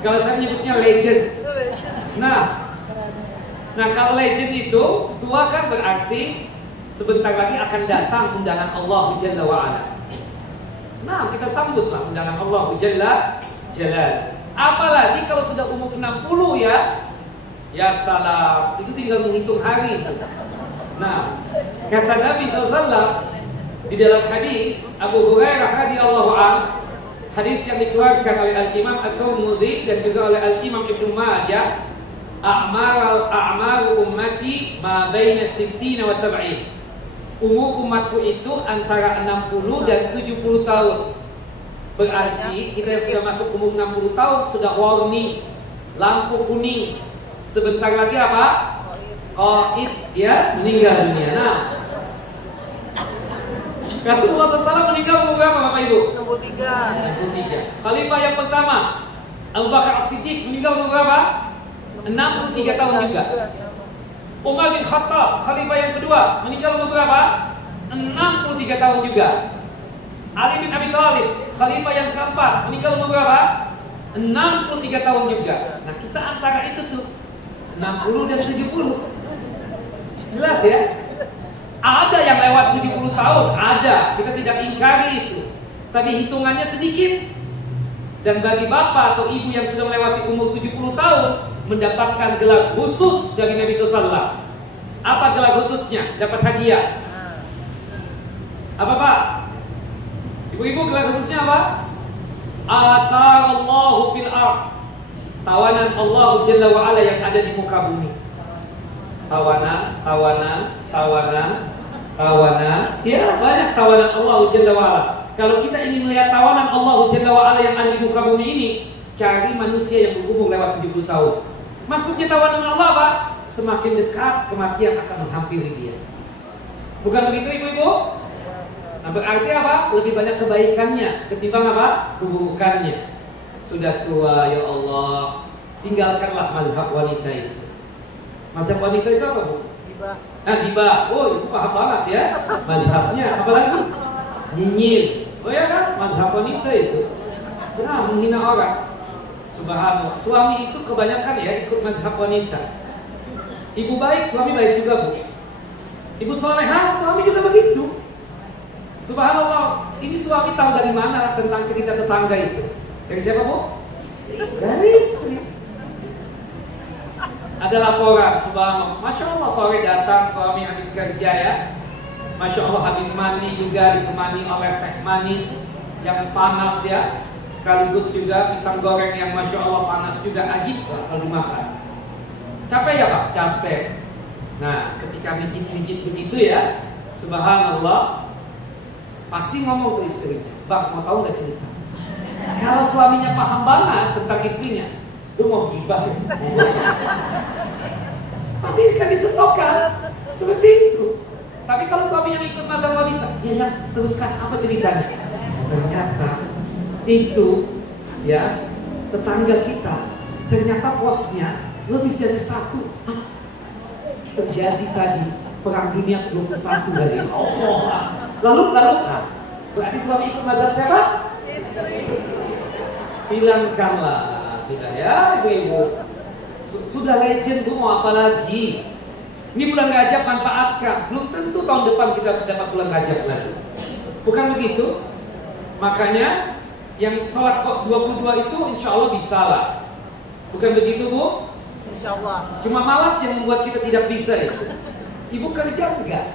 Kalau saya menyebutnya legend. Nah, kalau legend itu tua kan berarti sebentar lagi akan datang undangan Allah Jalla wa'ala. Nah, kita sambutlah undangan Allah Jalla Jalal. Apalagi kalau sudah umur 60 ya. Ya salam, itu tinggal menghitung hari itu. Nah, kata Nabi SAW di dalam hadis Abu Hurairah radhiyallahu anhu, hadis yang dikeluarkan oleh Al-Imam At-Tirmidzi dan juga oleh Al-Imam Ibnu Majah, a'maru ummati ma baina 60 wa 70. Umur umatku itu antara 60 dan 70 tahun. Berarti kita yang sudah masuk umur 60 tahun sudah warning, lampu kuning. Sebentar lagi apa? Qaid ya, meninggal dunia. Nah, Rasulullah SAW meninggal umur berapa Bapak Ibu? 63. Khalifah yang pertama Abu Bakar As-Siddiq meninggal umur berapa? 63 tahun juga. Umar bin Khattab, Khalifah yang kedua, meninggal umur berapa? 63 tahun juga. Ali bin Abi Thalib, Khalifah yang keempat, meninggal umur berapa? 63 tahun juga. Nah, kita antara itu tuh 60 dan 70. Jelas ya? Ada yang lewat 70 tahun, ada. Kita tidak ingkari itu. Tapi hitungannya sedikit. Dan bagi bapak atau ibu yang sudah melewati umur 70 tahun, mendapatkan gelar khusus dari Nabi SAW. Apa gelar khususnya? Dapat hadiah. Apa Pak? Ibu-ibu, gelar khususnya apa? Asarallahu fil ardh. Tawanan Allah Jalla wa'ala yang ada di muka bumi. Tawanan. Ya, banyak tawanan Allah Jalla wa'ala. Kalau kita ingin melihat tawanan Allah Jalla wa'ala yang ada di muka bumi ini, cari manusia yang berumur lewat 70 tahun. Maksudnya tawanan Allah Pak, semakin dekat kematian akan menghampiri dia. Bukan begitu ibu-ibu? Nah, berarti apa? Lebih banyak kebaikannya ketimbang apa? Keburukannya. Sudah tua ya Allah, tinggalkanlah mazhab wanita itu. Mazhab wanita itu apa Bu? Diba. Nah, diba. Oh, itu paham banget ya mazhabnya. Apalagi nyinyir. Oh ya kan, mazhab wanita itu. Nah, menghina orang. Subhanallah. Suami itu kebanyakan ya ikut mazhab wanita. Ibu baik, suami baik juga Bu. Ibu solehah, suami juga begitu. Subhanallah. Ini suami tahu dari mana tentang cerita tetangga itu? Dari siapa Bu? Dari istri. Ada laporan, subhanallah. Masya Allah sore datang suami habis kerja ya. Masya Allah habis mandi juga ditemani oleh teh manis yang panas ya. Sekaligus juga pisang goreng yang Masya Allah panas juga, ajib kalau dimakan. Capek ya Pak? Capek. Nah, ketika mijit-mijit begitu ya, subhanallah, pasti ngomong ke istrinya, Bang mau tahu gak cerita? Kalau suaminya paham banget tentang istrinya, lu mau gibah ya? Pasti akan disetokkan seperti itu. Tapi kalau suaminya ikut mazhab wanita, ya teruskan apa ceritanya? Ternyata itu ya tetangga kita, ternyata posnya lebih dari satu. Terjadi tadi perang dunia ke-21 dari Allah. Lalu berarti suami ikut mazhab siapa? Hilangkanlah sudah ya ibu-ibu. Sudah legend Bu, mau apa lagi? Ini bulan Rajab manfaatkan. Belum tentu tahun depan kita dapat bulan Rajab lagi. Bukan begitu? Makanya yang sholat kok 22 itu insya Allah bisa lah. Bukan begitu Bu? Insya Allah. Cuma malas yang membuat kita tidak bisa itu. Ibu kerja enggak?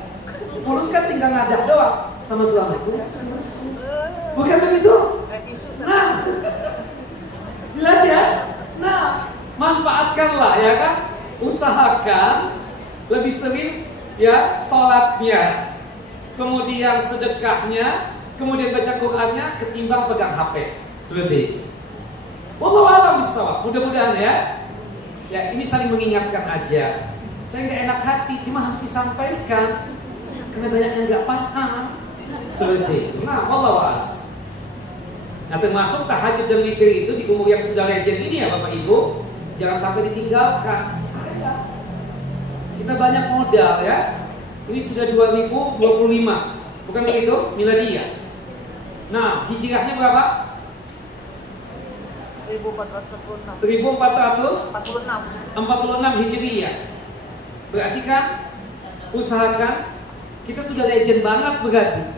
Urus kan tinggal ngadah doang sama suami. Bukan begitu? Nah, jelas ya? Nah, manfaatkanlah ya kan? Usahakan lebih sering ya sholatnya, kemudian sedekahnya, kemudian baca Qur'annya ketimbang pegang HP. Seperti itu. Wallahu a'lam bishawab. Mudah-mudahan ya. Ya, ini saling mengingatkan aja. Saya nggak enak hati, cuma harus disampaikan karena banyak yang nggak paham. Seperti itu. Nah, wallahu a'lam. Nah, termasuk tahajud dan witir itu di umur yang sudah legend ini ya Bapak Ibu, jangan sampai ditinggalkan. Kita banyak modal ya. Ini sudah 2025, bukan begitu? Miladiah. Nah, hijrahnya berapa? 1446 Hijriah. Berarti kan usahakan, kita sudah legend banget berarti.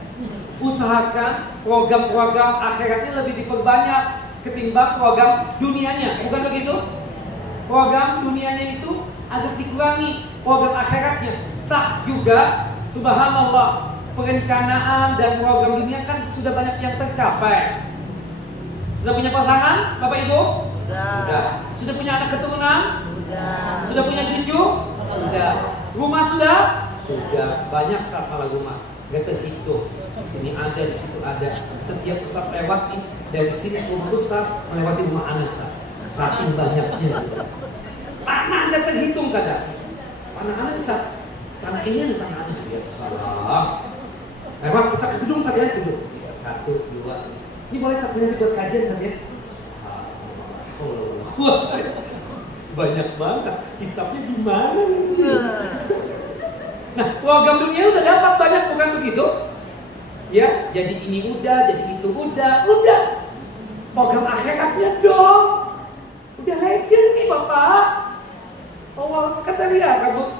Usahakan program-program akhiratnya lebih diperbanyak ketimbang program dunianya, bukan begitu? Program dunianya itu agak dikurangi, program akhiratnya. Tah juga, subhanallah, perencanaan dan program dunia kan sudah banyak yang tercapai. Sudah punya pasangan, Bapak Ibu? Sudah. Sudah punya anak keturunan? Sudah punya cucu? Sudah. Rumah sudah? Sudah. Banyak saat malah rumah, gak terhitung. Di sini ada, di situ ada. Setiap ustaz lewat nih, dari sini rumah ustaz melewati rumah anak ustaz. Saking banyaknya sudah. Tanah gak terhitung kadang. Tanah anak ustaz. Tanah ini ada tanah anak. Ya salam. Lewat kita ke gedung saja dulu. 1, 2. Ini boleh satu nanti buat kajian saja. Banyak banget. Hisapnya gimana nih? Nah, program dunia udah dapat banyak, bukan begitu? Ya, jadi ini udah, jadi itu udah. Program akhiratnya dong. Udah legend nih Bapak. Oh, kan saya lihat rambut,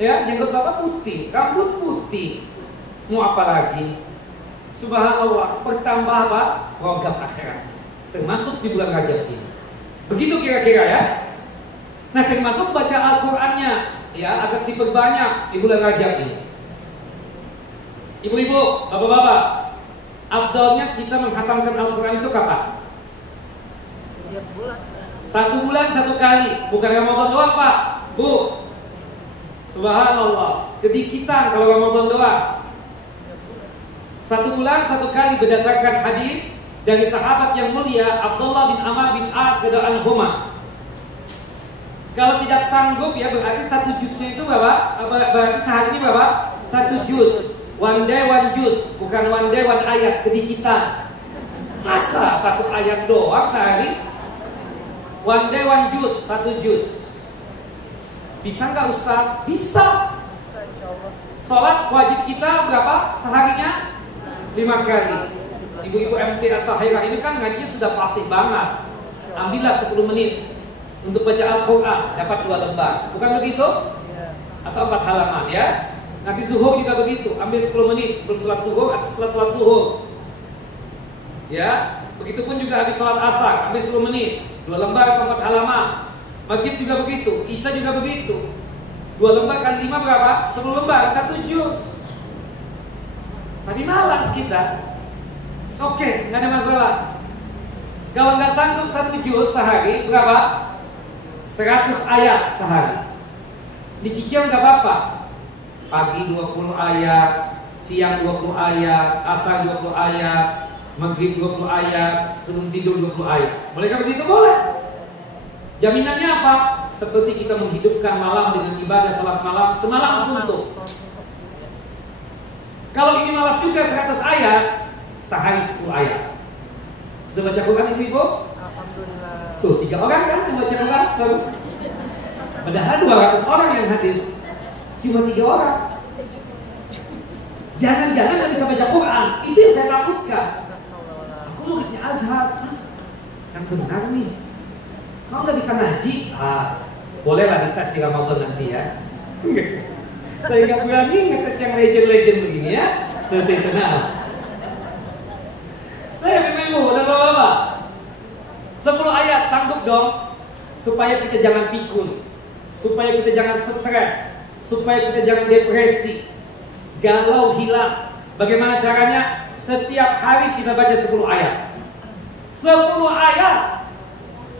ya, jenggot Bapak putih, rambut putih. Mau apa lagi? Subhanallah, bertambah apa? Program akhirat. Termasuk di bulan Rajab ini. Begitu kira-kira ya. Nah, termasuk baca Al-Qur'annya ya, agak diperbanyak di bulan Rajab ini. Ibu-ibu, bapak-bapak, afdalnya kita menghatamkan Al-Qur'an itu kapan? 1 bulan 1 kali, bukan Ramadan doang, Pak. Bu. Subhanallah, kedikitan kalau Ramadan doang. 1 bulan 1 kali berdasarkan hadis dari sahabat yang mulia Abdullah bin Amr bin As radhiyallahu anhuma. Kalau tidak sanggup ya berarti 1 juznya itu berapa? Berarti sehari ini berapa? 1 juz. One day one juz, bukan one day one ayat, kedikitan. Masa 1 ayat doang sehari? One day one juz, 1 juz. Bisa nggak Ustaz? Bisa. Sholat wajib kita berapa seharinya? 5 kali. Ibu-ibu MT atau Haira ini kan ngajinya sudah pasti banget. Ambillah 10 menit untuk baca Al-Quran, dapat 2 lembar. Bukan begitu? Atau 4 halaman ya. Nanti zuhur juga begitu, ambil 10 menit sebelum sholat zuhur atau setelah sholat zuhur. Ya, begitupun juga habis sholat asar, ambil 10 menit, 2 lembar atau 4 halaman. Maghrib juga begitu, Isya juga begitu. 2 lembar kali 5 berapa? 10 lembar, 1 juz. Tapi malas kita. Oke, nggak ada masalah. Kalau nggak sanggup 1 juz sehari, berapa? 100 ayat sehari. Dicicil nggak apa-apa. Pagi 20 ayat, siang 20 ayat, asar 20 ayat, maghrib 20 ayat, sebelum tidur 20 ayat. Bolehkah begitu? Boleh. Jaminannya apa? Seperti kita menghidupkan malam dengan ibadah salat malam semalam suntuk. Kalau ini malas juga 100 ayat, sehari 10 ayat. Sudah baca Quran ibu-ibu? Alhamdulillah. Tuh 3 orang kan yang baca Quran baru. Padahal 200 orang yang hadir, cuma 3 orang. Jangan-jangan nggak bisa baca Quran. Itu yang saya takutkan. Aku muridnya Azhar, kan benar nih. Kau nggak bisa ngaji? Bolehlah dites di Ramadan nanti ya. Saya nggak berani ngetes yang legend-legend begini ya. Seperti itu nah. Saya ibu dan bapak-bapak, 10 ayat sanggup dong, supaya kita jangan pikun, supaya kita jangan stres, supaya kita jangan depresi, galau hilang. Bagaimana caranya? Setiap hari kita baca 10 ayat. 10 ayat.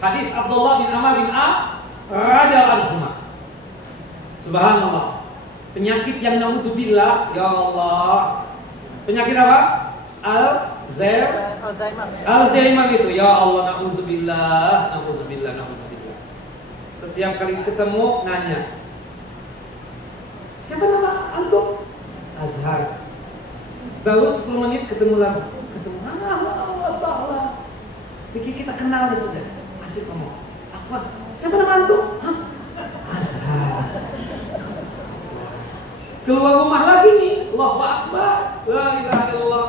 Hadis Abdullah bin Amr bin As radhiyallahu anhu. Subhanallah. Penyakit yang naudzubillah, ya Allah. Penyakit apa? Alzheimer itu. Ya Allah, naudzubillah. Setiap kali ketemu nanya, siapa nama antum? Azhar. Baru 10 menit ketemu lagi. Ketemu, masalah. Pikir kita kenal nih sudah. Asik ngomong. Apa? Siapa nama antum? Hah? Azhar. Keluar rumah lagi nih. Allahu Akbar. La ilaha illallah.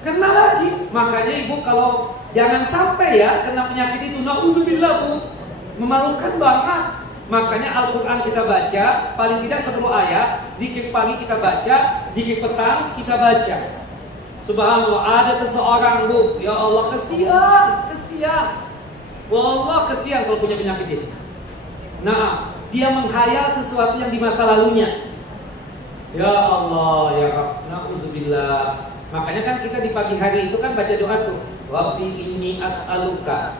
Kena lagi. Makanya ibu kalau jangan sampai ya kena penyakit itu. Nauzubillah bu. Memalukan banget. Makanya Al-Quran kita baca paling tidak 10 ayat. Zikir pagi kita baca, zikir petang kita baca. Subhanallah, ada seseorang bu, ya Allah kesian. Wallah kesian kalau punya penyakit itu. Nah, dia menghayal sesuatu yang di masa lalunya. Ya Allah, ya Rabb, na'udzubillah. Makanya kan kita di pagi hari itu kan baca doa tuh. Rabbi inni as'aluka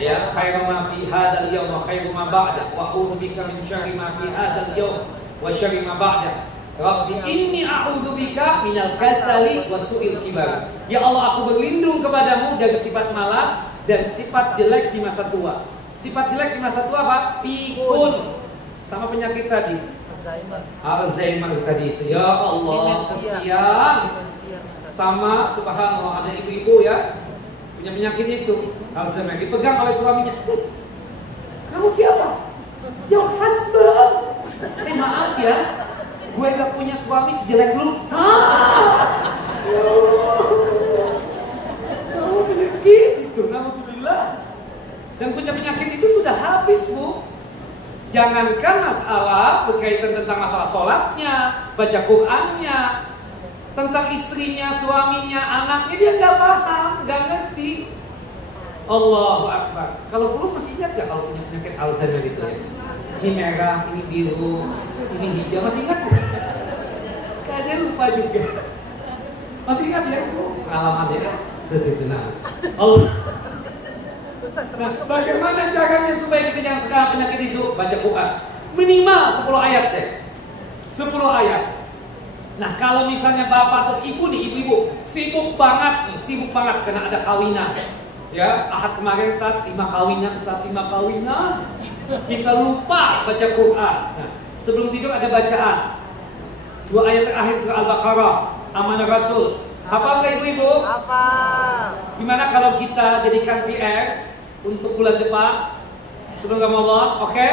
ya khairu ma fi hadzal yawm wa khairu ma ba'da wa a'udzubika min syarri ma fi hadzal yawm wa syarri ma ba'da. Rabbi inni a'udzubika minal kasali wa su'il kibar. Ya Allah, aku berlindung kepadamu dari sifat malas dan sifat jelek di masa tua. Sifat jelek di masa tua apa? Pikun. Sama penyakit tadi. Alzheimer tadi itu. Ya Allah, kesian. Sama subhanallah, ada ibu-ibu ya punya penyakit itu, Alzheimer, dipegang oleh suaminya. Kamu siapa? Your husband. Maaf ya, gue gak punya suami sejelek lu. Ya Allah, kamu penyakit itu, na'udzubillah. Dan punya penyakit itu sudah habis bu. Jangankan masalah berkaitan tentang masalah sholatnya, baca Qur'annya, tentang istrinya, suaminya, anaknya dia nggak paham, nggak ngerti. Allahu Akbar. Kalau Bulus masih ingat nggak kalau punya penyakit Alzheimer itu ya? Ini merah, ini biru, ini hijau, masih ingat nggak? Kayaknya lupa juga. Masih ingat ya? Pengalamannya ya? Seperti itu. Nah, bagaimana caranya supaya kita jangan sekarang penyakit itu? Baca Quran minimal 10 ayat deh. 10 ayat. Nah kalau misalnya bapak atau ibu nih, ibu-ibu sibuk banget karena ada kawinan. Ya, Ahad kemarin Ustaz 5 kawinan, kita lupa baca Quran. Nah, sebelum tidur ada bacaan 2 ayat terakhir surah Al-Baqarah, amanah Rasul. Apa enggak ibu-ibu? Apa? Gimana kalau kita jadikan PR untuk bulan depan sebelum Ramadan, oke?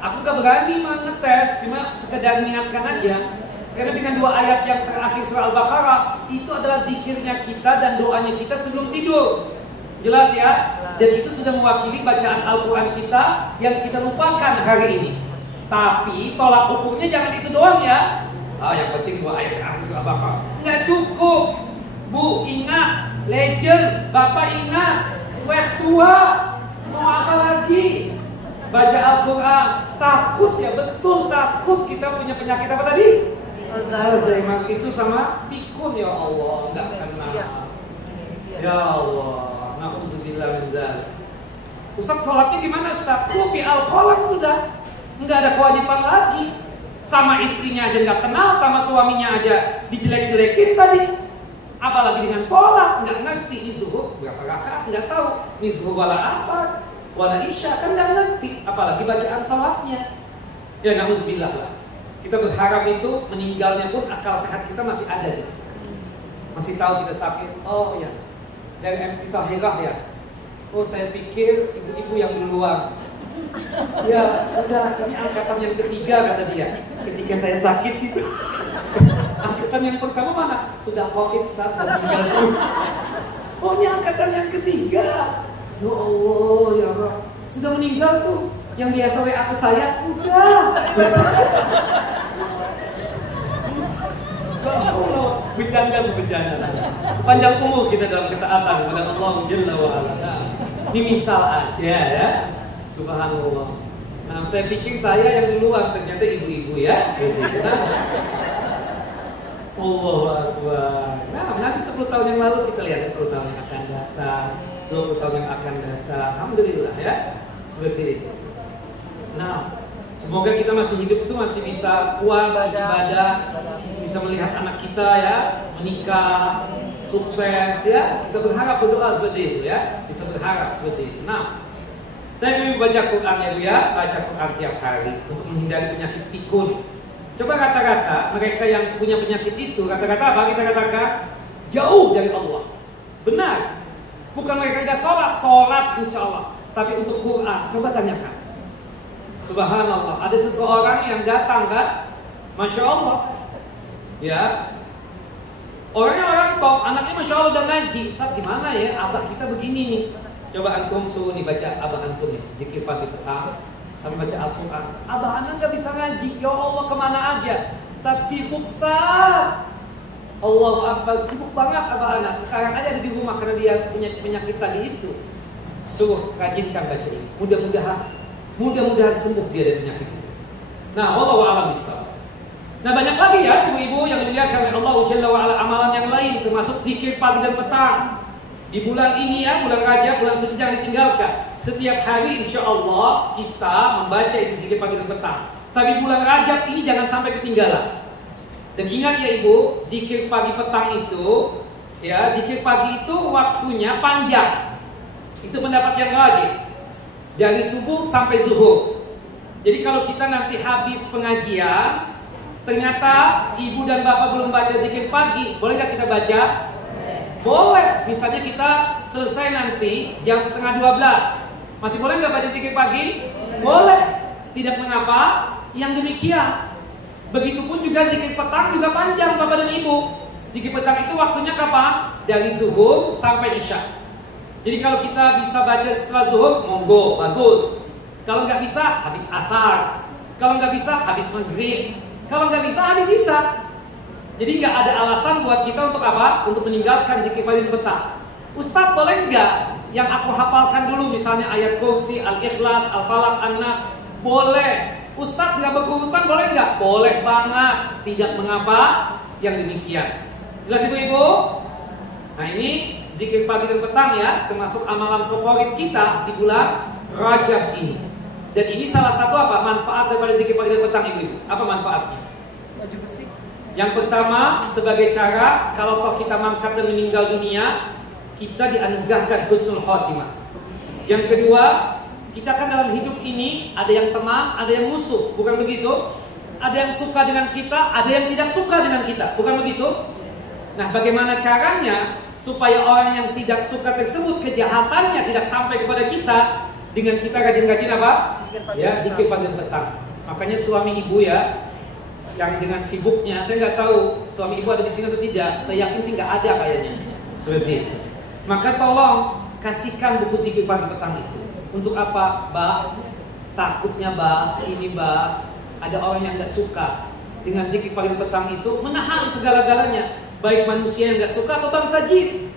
Aku gak berani ngetes, cuma sekedar mengingatkan aja. Karena dengan 2 ayat yang terakhir surah Al-Baqarah itu adalah zikirnya kita dan doanya kita sebelum tidur. Jelas ya? Dan itu sudah mewakili bacaan Al-Quran kita yang kita lupakan hari ini. Tapi tolak ukurnya jangan itu doang ya. Yang penting 2 ayat terakhir surah Al-Baqarah. Nggak cukup. Bu, ingat, legend, Bapak ingat, West tua, mau apa lagi? Baca Al-Quran, takut ya, betul takut kita punya penyakit apa tadi? Alzheimer itu sama pikun, ya Allah, nggak kena. Ya Allah, na'udzubillah min dzalik. Ustaz, sholatnya gimana Ustaz? Kopi al-qalam sudah, nggak ada kewajiban lagi. Sama istrinya aja nggak kenal, sama suaminya aja dijelek-jelekin tadi. Apalagi dengan sholat, nggak ngerti ini zuhur berapa rakaat, nggak tahu ini zuhur wala asar, wala isya, kan nggak ngerti. Apalagi bacaan sholatnya. Ya na'udzubillah lah. Kita berharap itu meninggalnya pun akal sehat kita masih ada gitu. Masih tahu kita sakit. Oh ya, dari MT Tahirah ya. Oh saya pikir ibu-ibu yang duluan. Ya sudah, ini angkatan yang ketiga kata dia. Ketika saya sakit itu. Angkatan yang pertama mana? Sudah COVID start dan meninggal semua. Oh ini angkatan yang ketiga. Ya Allah ya Rabb. Sudah meninggal tuh. Yang biasa WA ke saya udah. Bercanda. Panjang umur kita dalam ketaatan kepada Allah Jalla wa Ala. Ini misal aja ya. Subhanallah. Nah, saya pikir saya yang duluan, ternyata ibu-ibu ya. Allahu Akbar. Nah, nanti 10 tahun yang lalu kita lihat 10 tahun yang akan datang, 20 tahun yang akan datang. Alhamdulillah ya. Seperti itu. Nah, semoga kita masih hidup itu masih bisa kuat ibadah, bisa melihat anak kita ya menikah, sukses ya. Kita berharap berdoa seperti itu ya. Bisa berharap seperti itu. Nah, saya ingin baca Quran ya Bu ya, baca Quran tiap hari untuk menghindari penyakit pikun. Coba kata-kata mereka yang punya penyakit itu, kata-kata apa? Kita katakan jauh dari Allah. Benar. Bukan mereka nggak sholat insya Allah. Tapi untuk Quran, coba tanyakan. Subhanallah, ada seseorang yang datang kan, Masya Allah, ya, orangnya orang top, anaknya Masya Allah udah ngaji. Ustaz gimana ya, abah kita begini nih. Coba antum suruh nih baca abah antum nih, zikir pagi petang sampai baca Al-Quran. Abah anak gak bisa ngaji, ya Allah kemana aja. Ustaz sibuk Ustaz, Allahu Akbar, sibuk banget abah anak. Sekarang aja ada di rumah karena dia punya penyakit tadi itu. Suruh rajinkan baca ini, mudah-mudahan sembuh dia dari penyakit itu. Nah, wallahu a'lam bishawab. Nah, banyak lagi ya ibu-ibu yang dimuliakan oleh Allah Jalla wa ala, amalan yang lain termasuk zikir pagi dan petang. Di bulan ini ya, bulan Rajab, bulan suci jangan ditinggalkan. Setiap hari insya Allah kita membaca itu zikir pagi dan petang. Tapi bulan Rajab ini jangan sampai ketinggalan. Dan ingat ya ibu, zikir pagi petang itu, ya zikir pagi itu waktunya panjang. Itu pendapat yang wajib. Dari subuh sampai zuhur. Jadi kalau kita nanti habis pengajian, ternyata ibu dan bapak belum baca zikir pagi, boleh nggak kita baca? Boleh. Misalnya kita selesai nanti jam 11:30, masih boleh nggak baca zikir pagi? Boleh. Tidak mengapa. Yang demikian. Begitupun juga zikir petang juga panjang bapak dan ibu. Zikir petang itu waktunya kapan? Dari zuhur sampai isya. Jadi kalau kita bisa baca setelah zuhur, monggo, bagus. Kalau nggak bisa, habis asar. Kalau nggak bisa, habis maghrib. Kalau nggak bisa, habis isya. Jadi nggak ada alasan buat kita untuk apa? Untuk meninggalkan zikir pagi dan petang. Ustadz boleh nggak yang aku hafalkan dulu, misalnya ayat kursi, al-ikhlas, al-falaq, an-nas? Boleh. Ustadz nggak berurutan boleh nggak? Boleh banget. Tidak mengapa yang demikian. Jelas ibu-ibu? Nah ini zikir pagi dan petang ya, termasuk amalan favorit kita di bulan Rajab ini. Dan ini salah satu apa? Manfaat daripada zikir pagi dan petang ibu-ibu. Apa manfaatnya? Baju besi. Yang pertama, sebagai cara kalau toh kita mangkat dan meninggal dunia, kita dianugerahkan husnul khotimah. Yang kedua, kita kan dalam hidup ini ada yang teman, ada yang musuh, bukan begitu? Ada yang suka dengan kita, ada yang tidak suka dengan kita, bukan begitu? Nah, bagaimana caranya supaya orang yang tidak suka tersebut kejahatannya tidak sampai kepada kita? Dengan kita rajin-rajin apa? Ya, zikir pagi dan petang. Makanya suami ibu ya, yang dengan sibuknya, saya nggak tahu suami ibu ada di sini atau tidak. Saya yakin sih nggak ada kayaknya. Seperti itu. Maka tolong kasihkan buku zikir pagi petang itu. Untuk apa, Mbak? Takutnya Mbak, ini Mbak, ada orang yang nggak suka dengan zikir pagi petang itu, menahan segala-galanya, baik manusia yang nggak suka atau bangsa jin.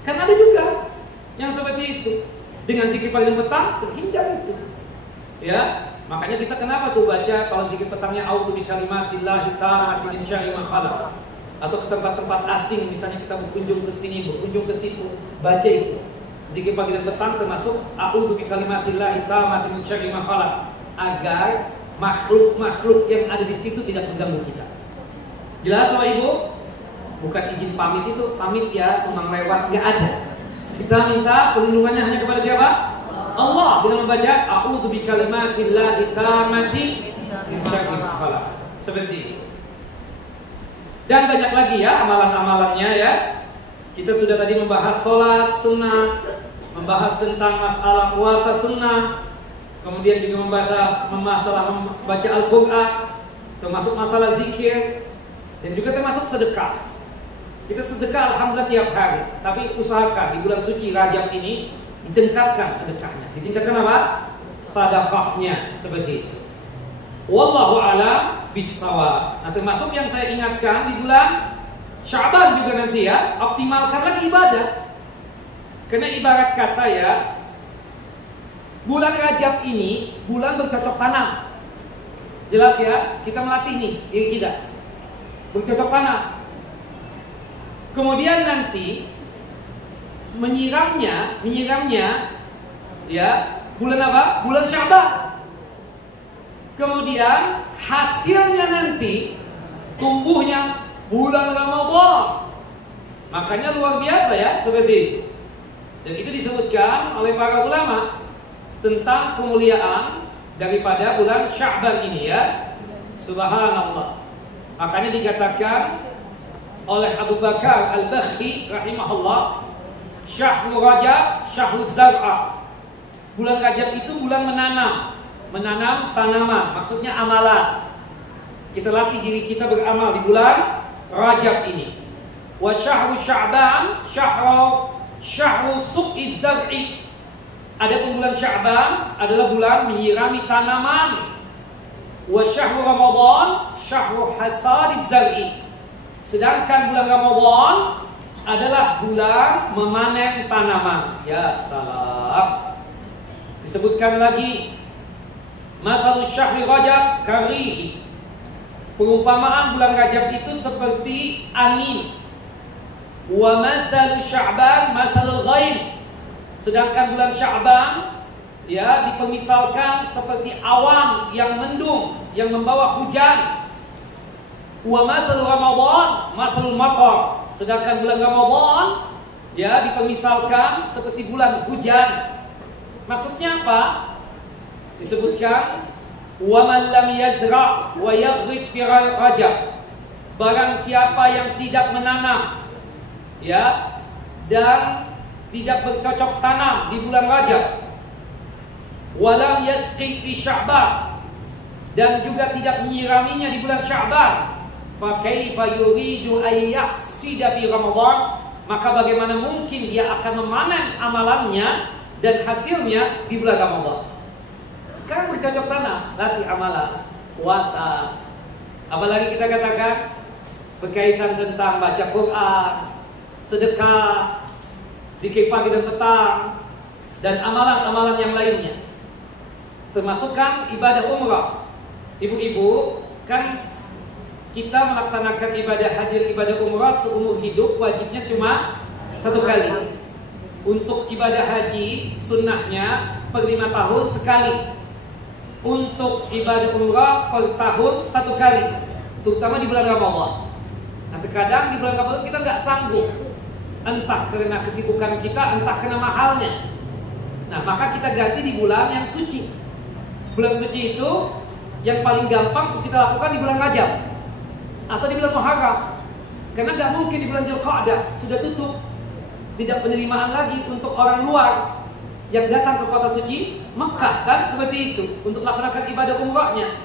Kan ada juga yang seperti itu. Dengan zikir pagi petang terhindar itu. Ya, makanya kita kenapa tuh baca kalau zikir petangnya a'udzu bikalimatillahit tammati min syarri ma khalaq. Atau ke tempat-tempat asing, misalnya kita berkunjung ke sini, berkunjung ke situ, baca itu. Zikir pagi dan petang termasuk a'udzu bikalimatillahit tammati min syarri ma khalaq, agar makhluk-makhluk yang ada di situ tidak mengganggu kita. Jelas Bapak Ibu? Bukan izin pamit itu, pamit ya, cuma lewat, nggak ada. Kita minta perlindungannya hanya kepada siapa? Allah, dengan membaca a'udzu bikalimatillahit tammati min syarri ma khalaq. Seperti itu. Dan banyak lagi ya amalan-amalannya ya. Kita sudah tadi membahas sholat sunnah, membahas tentang masalah puasa sunnah, kemudian juga membahas masalah membaca Al-Quran, termasuk masalah zikir, dan juga termasuk sedekah. Kita sedekah alhamdulillah tiap hari, tapi usahakan di bulan suci Rajab ini ditingkatkan sedekahnya. Ditingkatkan apa? Sedekahnya, seperti itu. Wallahu a'lam bishawab. Nah, termasuk yang saya ingatkan di bulan Sya'ban juga nanti ya, optimalkan lagi ibadah. Karena ibarat kata ya, bulan Rajab ini bulan bercocok tanam. Jelas ya, kita melatih nih diri kita bercocok tanam. Kemudian nanti menyiramnya ya bulan apa? Bulan Sya'ban. Kemudian hasilnya nanti tumbuhnya bulan Ramadan. Makanya luar biasa ya seperti itu. Dan itu disebutkan oleh para ulama tentang kemuliaan daripada bulan Sya'ban ini ya. Subhanallah. Makanya dikatakan oleh Abu Bakar Al-Bakhri rahimahullah, Syahrul Rajab syahrul zar'a. Bulan Rajab itu bulan menanam tanaman, maksudnya amalan. Kita latih diri kita beramal di bulan Rajab ini. Wa syahrul Sya'ban syahrul suqi zar'i. Adapun bulan Sya'ban adalah bulan menyirami tanaman. Wa syahrul Ramadan syahrul hasadi zar'i. Sedangkan bulan Ramadan adalah bulan memanen tanaman. Ya salam. Disebutkan lagi, masalul syahri Rajab karihi. Perumpamaan bulan Rajab itu seperti angin. Wa masalul Sya'ban masalul ghaib. Sedangkan bulan Sya'ban ya dipermisalkan seperti awan yang mendung yang membawa hujan. Wa masalul Ramadan masalul matar. Sedangkan bulan Ramadan ya dipermisalkan seperti bulan hujan. Maksudnya apa? Disebutkan wa man lam yazra' wa yaghris fi Rajab. Barang siapa yang tidak menanam ya dan tidak bercocok tanam di bulan Rajab, walam yasqi fi Sya'ban, dan juga tidak menyiraminya di bulan Sya'ban, fa kaifa yuridu ay yahsida fi Ramadan, maka bagaimana mungkin dia akan memanen amalannya dan hasilnya di bulan Ramadan. Sekarang bercocok tanam, latih amalan, puasa. Apalagi kita katakan berkaitan tentang baca Quran, sedekah, zikir pagi dan petang, dan amalan-amalan yang lainnya. Termasukkan ibadah umrah. Ibu-ibu, kan kita melaksanakan ibadah haji, ibadah umrah seumur hidup, wajibnya cuma 1 kali. Untuk ibadah haji sunnahnya per 5 tahun sekali. Untuk ibadah umrah per tahun 1 kali, terutama di bulan Ramadan. Nah terkadang di bulan Ramadan kita nggak sanggup, entah karena kesibukan kita, entah karena mahalnya. Nah maka kita ganti di bulan yang suci. Bulan suci itu yang paling gampang untuk kita lakukan di bulan Rajab atau di bulan Muharram. Karena nggak mungkin di bulan Dzulqa'dah sudah tutup, tidak penerimaan lagi untuk orang luar yang datang ke kota suci Mekah, kan seperti itu, untuk melaksanakan ibadah umrahnya,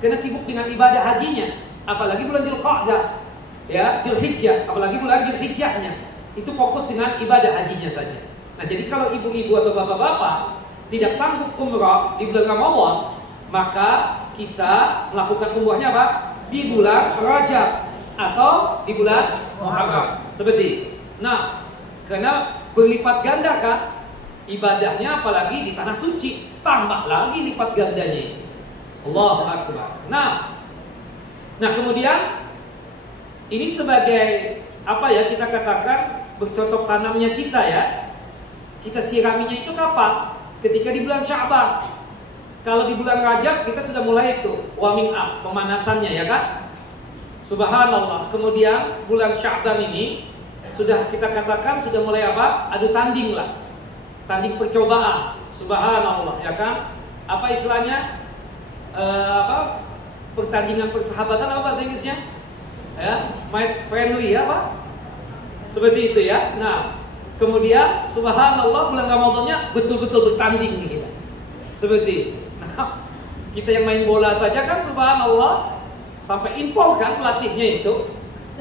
karena sibuk dengan ibadah hajinya. Apalagi bulan Dzulqa'dah ya, Dzulhijjah, apalagi bulan Dzulhijjahnya itu fokus dengan ibadah hajinya saja. Nah jadi kalau ibu-ibu atau bapak-bapak tidak sanggup umrah di bulan Ramadan, maka kita melakukan umrahnya apa? Di bulan Rajab atau di bulan Muharram, seperti itu. Nah karena berlipat ganda kan ibadahnya, apalagi di tanah suci, tambah lagi lipat gandanya. Allahu Akbar. Nah kemudian ini sebagai apa ya, kita katakan bercocok tanamnya kita ya. Kita siraminya itu kapan? Ketika di bulan Sya'ban. Kalau di bulan Rajab kita sudah mulai itu warming up, pemanasannya ya kan. Subhanallah. Kemudian bulan Sya'ban ini sudah kita katakan sudah mulai apa? Adu tanding lah. Tanding percobaan. Subhanallah ya kan. Apa istilahnya? Pertandingan persahabatan, apa bahasa Inggrisnya? Ya, match friendly ya Pak? Seperti itu ya. Nah, kemudian subhanallah bulan Ramadannya betul-betul bertanding nih kita. Seperti itu. Nah, kita yang main bola saja kan subhanallah sampai info kan pelatihnya itu.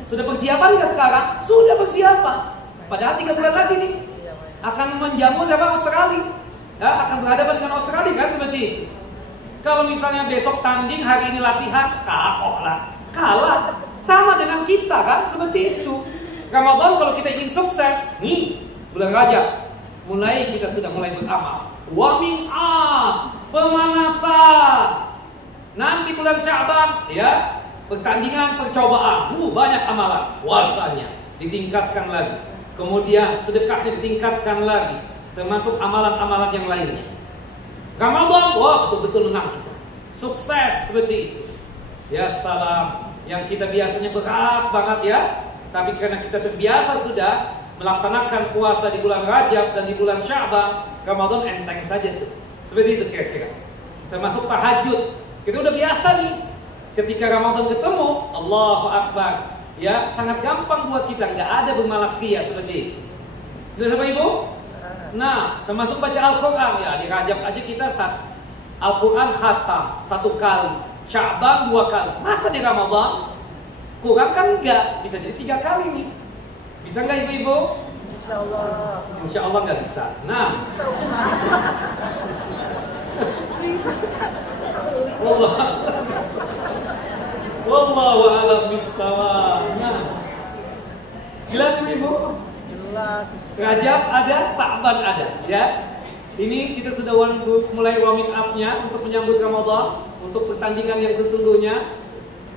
Sudah persiapan nggak sekarang? Sudah persiapan. Padahal 3 bulan lagi nih akan menjamu siapa? Australia. Ya, akan berhadapan dengan Australia kan seperti itu. Kalau misalnya besok tanding, hari ini latihan, kalah. Sama dengan kita kan seperti itu. Ramadan kalau kita ingin sukses, bulan Rajab mulai kita sudah mulai beramal. Warming up, pemanasan. Nanti bulan Sya'ban ya, pertandingan percobaan. Banyak amalan, puasanya ditingkatkan lagi. Kemudian sedekahnya ditingkatkan lagi, termasuk amalan-amalan yang lainnya. Ramadan, wah betul-betul menang kita. Sukses seperti itu. Ya salam. Yang kita biasanya berat banget ya, tapi karena kita terbiasa sudah melaksanakan puasa di bulan Rajab dan di bulan Sya'ban, Ramadan enteng saja tuh. Seperti itu kira-kira. Termasuk tahajud. Kita udah biasa nih. ketika Ramadan ketemu, Allahu Akbar. Ya, sangat gampang buat kita, nggak ada bermalas ria seperti itu. Jelas apa Ibu? Nah, termasuk baca Al-Quran ya, di Rajab aja kita Al-Quran khatam 1 kali, Sya'ban 2 kali. Masa di Ramadan kurang kan enggak, bisa jadi 3 kali nih. Bisa nggak Ibu-Ibu? Insya Allah. Insya Allah nggak bisa. Nah, Wallahu a'lam bishawab. Nah, jelas Ibu? Jelas. Rajab ada, Sa'ban ada, ya. Ini kita sudah mulai warming up-nya untuk menyambut Ramadan, untuk pertandingan yang sesungguhnya.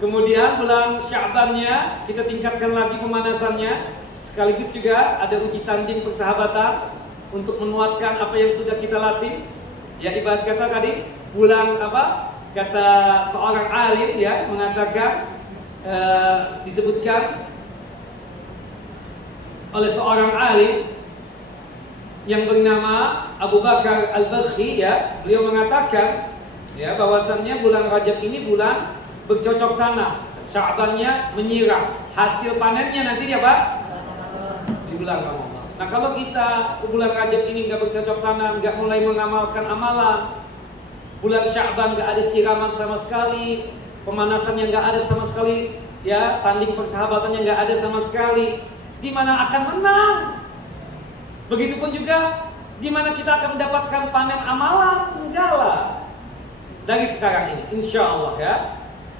Kemudian bulan Sya'bannya kita tingkatkan lagi pemanasannya. Sekaligus juga ada uji tanding persahabatan untuk menguatkan apa yang sudah kita latih. Ya, ibarat kata tadi bulan apa? Kata seorang alim ya mengatakan disebutkan oleh seorang alim yang bernama Abu Bakar Al-Balkhi ya, beliau mengatakan ya bahwasannya bulan Rajab ini bulan bercocok tanam, Sya'bannya menyiram, hasil panennya nanti dia apa? Di bulan Ramadan. Nah, kalau kita bulan Rajab ini nggak bercocok tanam, nggak mulai mengamalkan amalan, bulan Sya'ban nggak ada siraman sama sekali, pemanasan yang nggak ada sama sekali, ya tanding persahabatan yang nggak ada sama sekali, di mana akan menang? Begitupun juga di mana kita akan mendapatkan panen amalan? Enggak lah. Dari sekarang ini, insya Allah ya,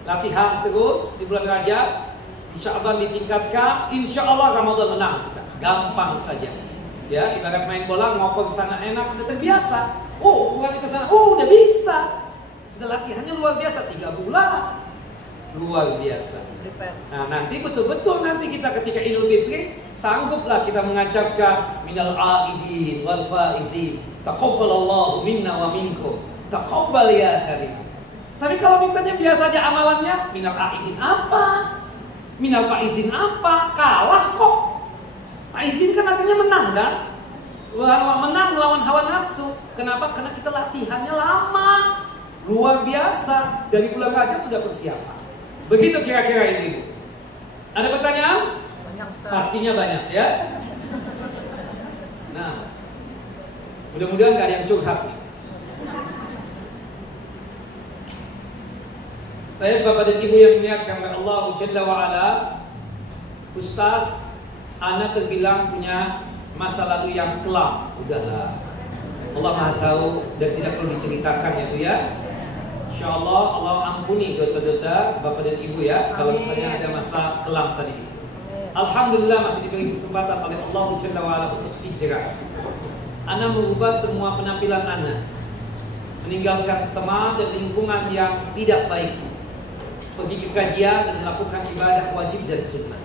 latihan terus di bulan Rajab, di Sya'ban ditingkatkan, insya Allah Ramadan menang kita. Gampang saja. Ya, ibarat main bola, ngoper sana enak, sudah terbiasa. Oh, ukurannya ke sana, oh udah bisa. Sudah latihannya luar biasa, 3 bulan. Luar biasa. Nah, nanti betul-betul nanti kita ketika Idul Fitri sangguplah kita mengajarkan minal aidin wal faizin. Taqabbalallahu minna wa minkum. Taqabbal ya karim. Tapi kalau misalnya biasa aja amalannya minal aidin apa? Minal faizin apa? Kalah kok. Faizin kan artinya menang kan? Menang melawan hawa nafsu. Kenapa? Karena kita latihannya lama. Luar biasa. Dari bulan Rajab sudah persiapan. Begitu kira-kira ini. Ada pertanyaan? Banyak, Ustaz. Pastinya banyak ya. Nah, mudah-mudahan gak ada yang curhat nih. Saya Bapak dan Ibu yang muliakan oleh Allah Jalla wa Ala, Ustaz, Ana terbilang punya masa lalu yang kelam. Udahlah, Allah Maha tahu dan tidak perlu diceritakan ya Bu ya. InsyaAllah Allah ampuni dosa-dosa Bapak dan Ibu ya. Kalau misalnya ada masa kelam tadi itu. Alhamdulillah masih diberi kesempatan oleh Allah Jalla wa Ala untuk hijrah. Ana mengubah semua penampilan Ana, meninggalkan teman dan lingkungan yang tidak baik, pergi ke kajian dan melakukan ibadah wajib dan sunnah.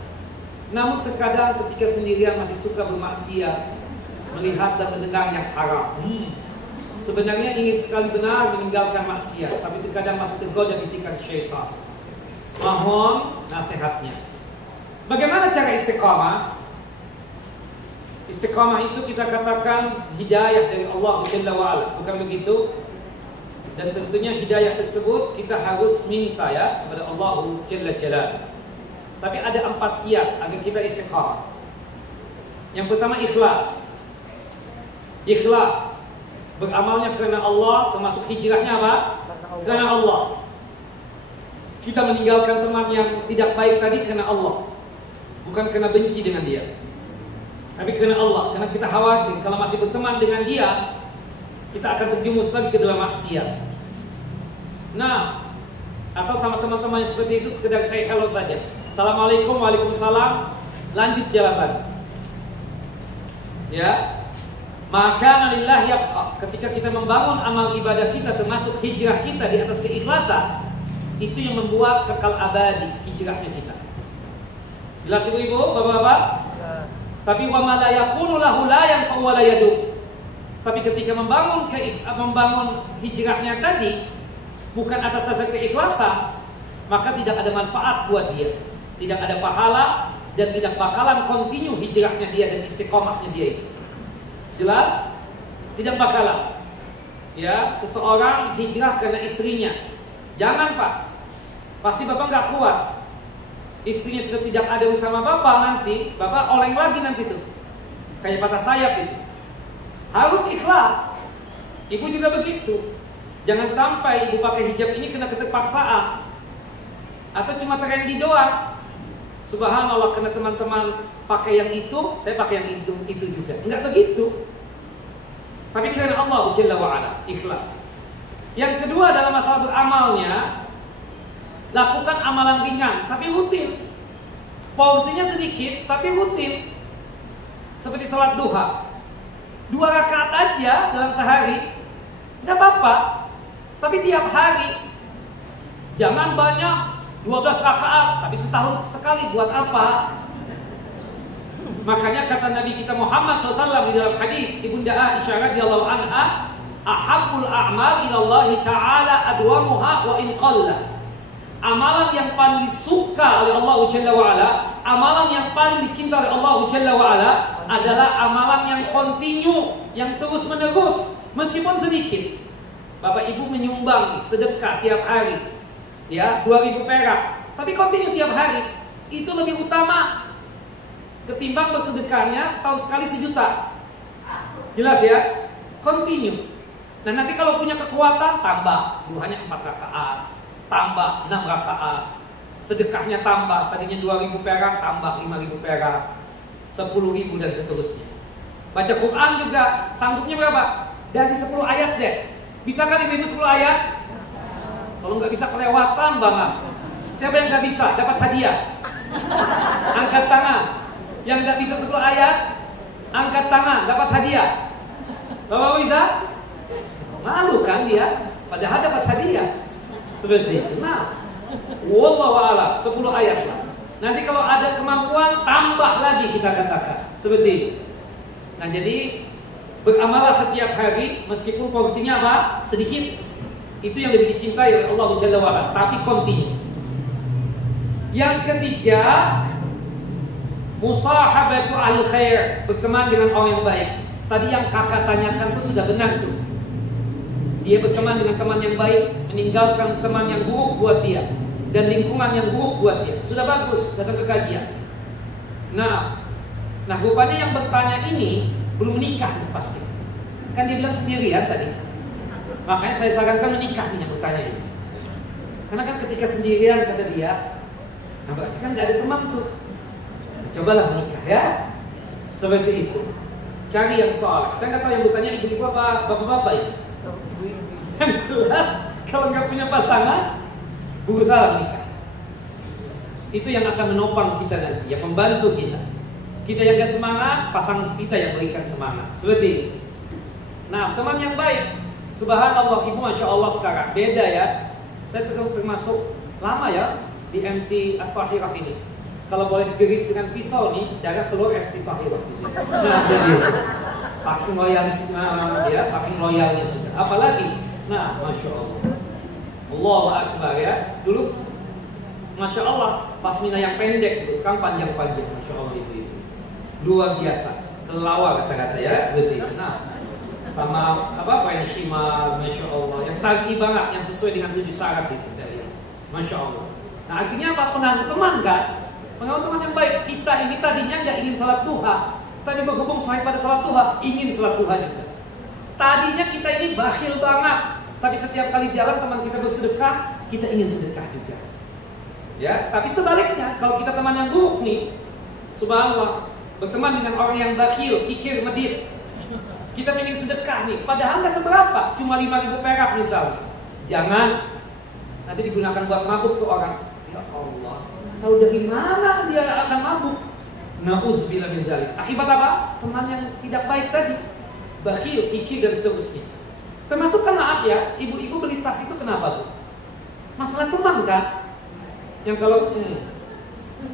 Namun terkadang ketika sendirian masih suka bermaksiat, melihat dan mendengar yang haram. Sebenarnya ingin sekali benar meninggalkan maksiat, tapi terkadang masih tergoda bisikan syaitan. Mohon nasihatnya. Bagaimana cara istiqamah? Istiqamah itu kita katakan hidayah dari Allah Jalla wa Ala, bukan begitu? Dan tentunya hidayah tersebut kita harus minta ya kepada Allah Jalla Jalla. Tapi ada 4 kiat agar kita istiqamah. Yang pertama ikhlas. Ikhlas. Beramalnya karena Allah, termasuk hijrahnya apa? Karena Allah. Kita meninggalkan teman yang tidak baik tadi karena Allah, bukan karena benci dengan dia, tapi karena Allah. Karena kita khawatir kalau masih berteman dengan dia, kita akan terjumus lagi ke dalam maksiat. Nah, atau sama teman-teman yang seperti itu sekedar say hello saja. Assalamualaikum, waalaikumsalam, lanjut jalan. Ya. Maka lillah yabqa. Ketika kita membangun amal ibadah kita, termasuk hijrah kita di atas keikhlasan, itu yang membuat kekal abadi hijrahnya kita. Jelas Ibu-ibu, Bapak-bapak? Tapi wa ma la yakunu lahu la yanfa'u wa la yadum. Tapi ketika membangun hijrahnya tadi bukan atas dasar keikhlasan, maka tidak ada manfaat buat dia. Tidak ada pahala dan tidak bakalan kontinu hijrahnya dia dan istiqomahnya dia itu. Jelas? Tidak bakalan. Ya, seseorang hijrah karena istrinya. Jangan Pak. Pasti bapak nggak kuat. Istrinya sudah tidak ada bersama bapak, nanti bapak oleng lagi nanti tuh, kayak patah sayap itu. Harus ikhlas. Ibu juga begitu. Jangan sampai ibu pakai hijab ini kena keterpaksaan atau cuma trendy doang. Subhanallah, kena teman-teman pakai yang itu, saya pakai yang itu juga. Enggak begitu. Tapi karena Allah Jalla wa'ala, ikhlas. Yang kedua dalam masalah beramalnya, lakukan amalan ringan tapi rutin. Porsinya sedikit tapi rutin. Seperti salat duha, 2 rakaat aja dalam sehari, nggak apa-apa. Tapi tiap hari, jangan banyak 12 rakaat, tapi setahun sekali, buat apa? Makanya kata Nabi kita Muhammad SAW di dalam hadis Ibunda Aisyah radhiyallahu anha, ahabbul a'mal ilallahi ta'ala adwamuha wa in qalla. Amalan yang paling disuka oleh Allah Jalla wa'ala, amalan yang paling dicinta oleh Allah Jalla wa'ala adalah amalan yang kontinu, yang terus menerus, meskipun sedikit. Bapak ibu menyumbang nih, sedekah tiap hari, ya 2.000 perak, tapi kontinu tiap hari, itu lebih utama ketimbang bersedekahnya setahun sekali 1 juta. Jelas ya? Kontinu. Nah nanti kalau punya kekuatan, tambah duhanya 4 rakaat, tambah 6 rakaat, sedekahnya tambah, tadinya 2.000 perak, tambah 5.000 perak, 10.000 dan seterusnya. Baca Quran juga, sanggupnya berapa? Dari 10 ayat deh. Bisa kan ibu-ibu 10 ayat? Kalau nggak bisa kelewatan banget. Siapa yang nggak bisa? Dapat hadiah. Angkat tangan. Yang nggak bisa 10 ayat, angkat tangan, dapat hadiah. Bapak bisa? Malu kan dia? Padahal dapat hadiah. Seperti itu. Nah, wallahu a'lam, 10 ayat lah. Nanti kalau ada kemampuan tambah lagi kita katakan. Seperti itu. Nah, jadi beramallah setiap hari meskipun porsinya apa? Sedikit. Itu yang lebih dicintai oleh Allah Jalla wa'ala, tapi kontinu. Yang ketiga, musahabatu al-khair, berteman dengan orang yang baik. Tadi yang kakak tanyakan itu sudah benar tuh. Dia berteman dengan teman yang baik, meninggalkan teman yang buruk buat dia, dan lingkungan yang buruk buat dia. Sudah bagus, datang ke kajian. Nah rupanya yang bertanya ini belum menikah pasti. Kan dia bilang sendirian tadi. Makanya saya sarankan menikah nih yang bertanya ini. Karena kan ketika sendirian kata dia, nah berarti kan gak ada teman tuh. Cobalah menikah ya. Seperti itu. Cari yang soleh. Saya nggak tahu yang bertanya ibu-ibu apa bapak-bapak ya. Yang jelas kalau nggak punya pasangan, berusaha menikah. Itu yang akan menopang kita nanti, yang membantu kita. Kita yang gak semangat, pasangan kita yang berikan semangat. Seperti itu. Nah, teman yang baik, subhanallah, ibu masya Allah sekarang beda ya. Saya termasuk lama ya di MT At-Tahirah ini. Kalau boleh digeris dengan pisau nih, darah keluar MT Tahirah di sini. Nah, jadi saking loyalisnya dia, saking loyalnya sudah. Apalagi, nah, masya Allah, Allahu Akbar ya. Dulu, masya Allah, pasmina yang pendek, sekarang panjang-panjang, masya Allah itu. Luar biasa, kelawar kata-kata ya, seperti itu. Nah, sama apa ini khimar, masya Allah, yang syar'i banget, yang sesuai dengan 7 syarat itu saya lihat, masya Allah. Nah, artinya apa? Pengaruh teman kan? Pengaruh teman yang baik. Kita ini tadinya nggak ingin salat duha, tapi berhubung sahih pada salat duha, ingin salat duha juga. Tadinya kita ini bakhil banget, tapi setiap kali jalan teman kita bersedekah, kita ingin sedekah juga. Ya, tapi sebaliknya, kalau kita teman yang buruk nih, subhanallah, berteman dengan orang yang bakhil, kikir, medit, kita ingin sedekah nih, padahal nggak seberapa, cuma 5.000 perak misalnya. Jangan, nanti digunakan buat mabuk tuh orang. Ya Allah, tahu dari mana dia akan mabuk? Na'udzubillah min dzalik. Akibat apa? Teman yang tidak baik tadi, bakhil, kikir dan seterusnya. Termasuk kan maaf ya, ibu-ibu beli tas itu kenapa tuh? Masalah teman kan? Yang kalau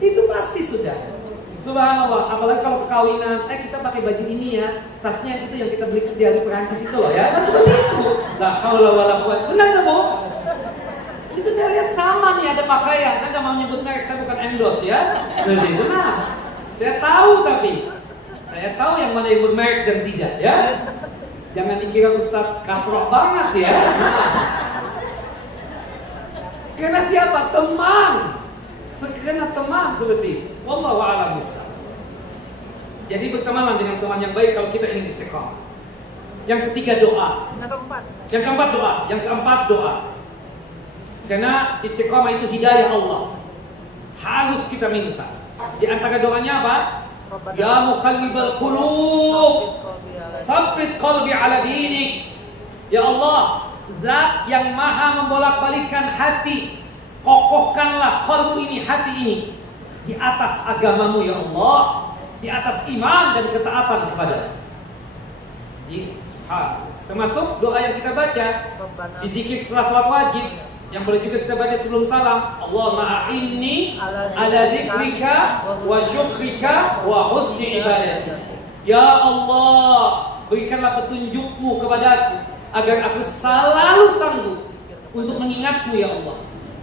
itu pasti sudah. Subhanallah, apalagi kalau kekawinan, kita pakai baju ini ya, tasnya itu yang kita beli dari Perancis itu loh ya, kan seperti itu. La haula wala quwwata. Benar nggak Bu? Itu saya lihat sama nih ada pakaian. Saya nggak mau nyebut merek, saya bukan endorse ya. Jadi benar. Saya tahu tapi saya tahu yang mana yang bermerek dan tidak ya. Jangan dikira Ustaz katrok banget ya. Karena siapa? Teman. Karena teman seperti itu. Wallahu a'lam bishawab. Jadi berteman dengan teman yang baik kalau kita ingin istiqamah. Yang ketiga doa. Yang keempat doa. Karena istiqamah itu hidayah Allah. Harus kita minta. Di antara doanya apa? Ya muqallibal qulub, tsabbit qalbi ala dinik. Ya Allah, Zat yang maha membolak-balikkan hati, kokohkanlah qalbu ini, hati ini di atas agamamu ya Allah, di atas iman dan ketaatan kepada. Termasuk doa yang kita baca di zikir setelah salat wajib, yang boleh juga kita baca sebelum salam. Allahumma a'inni ala dzikrika wa syukrika wa husni ibadati. Ya Allah, berikanlah petunjukmu kepadaku agar aku selalu sanggup untuk mengingatmu ya Allah.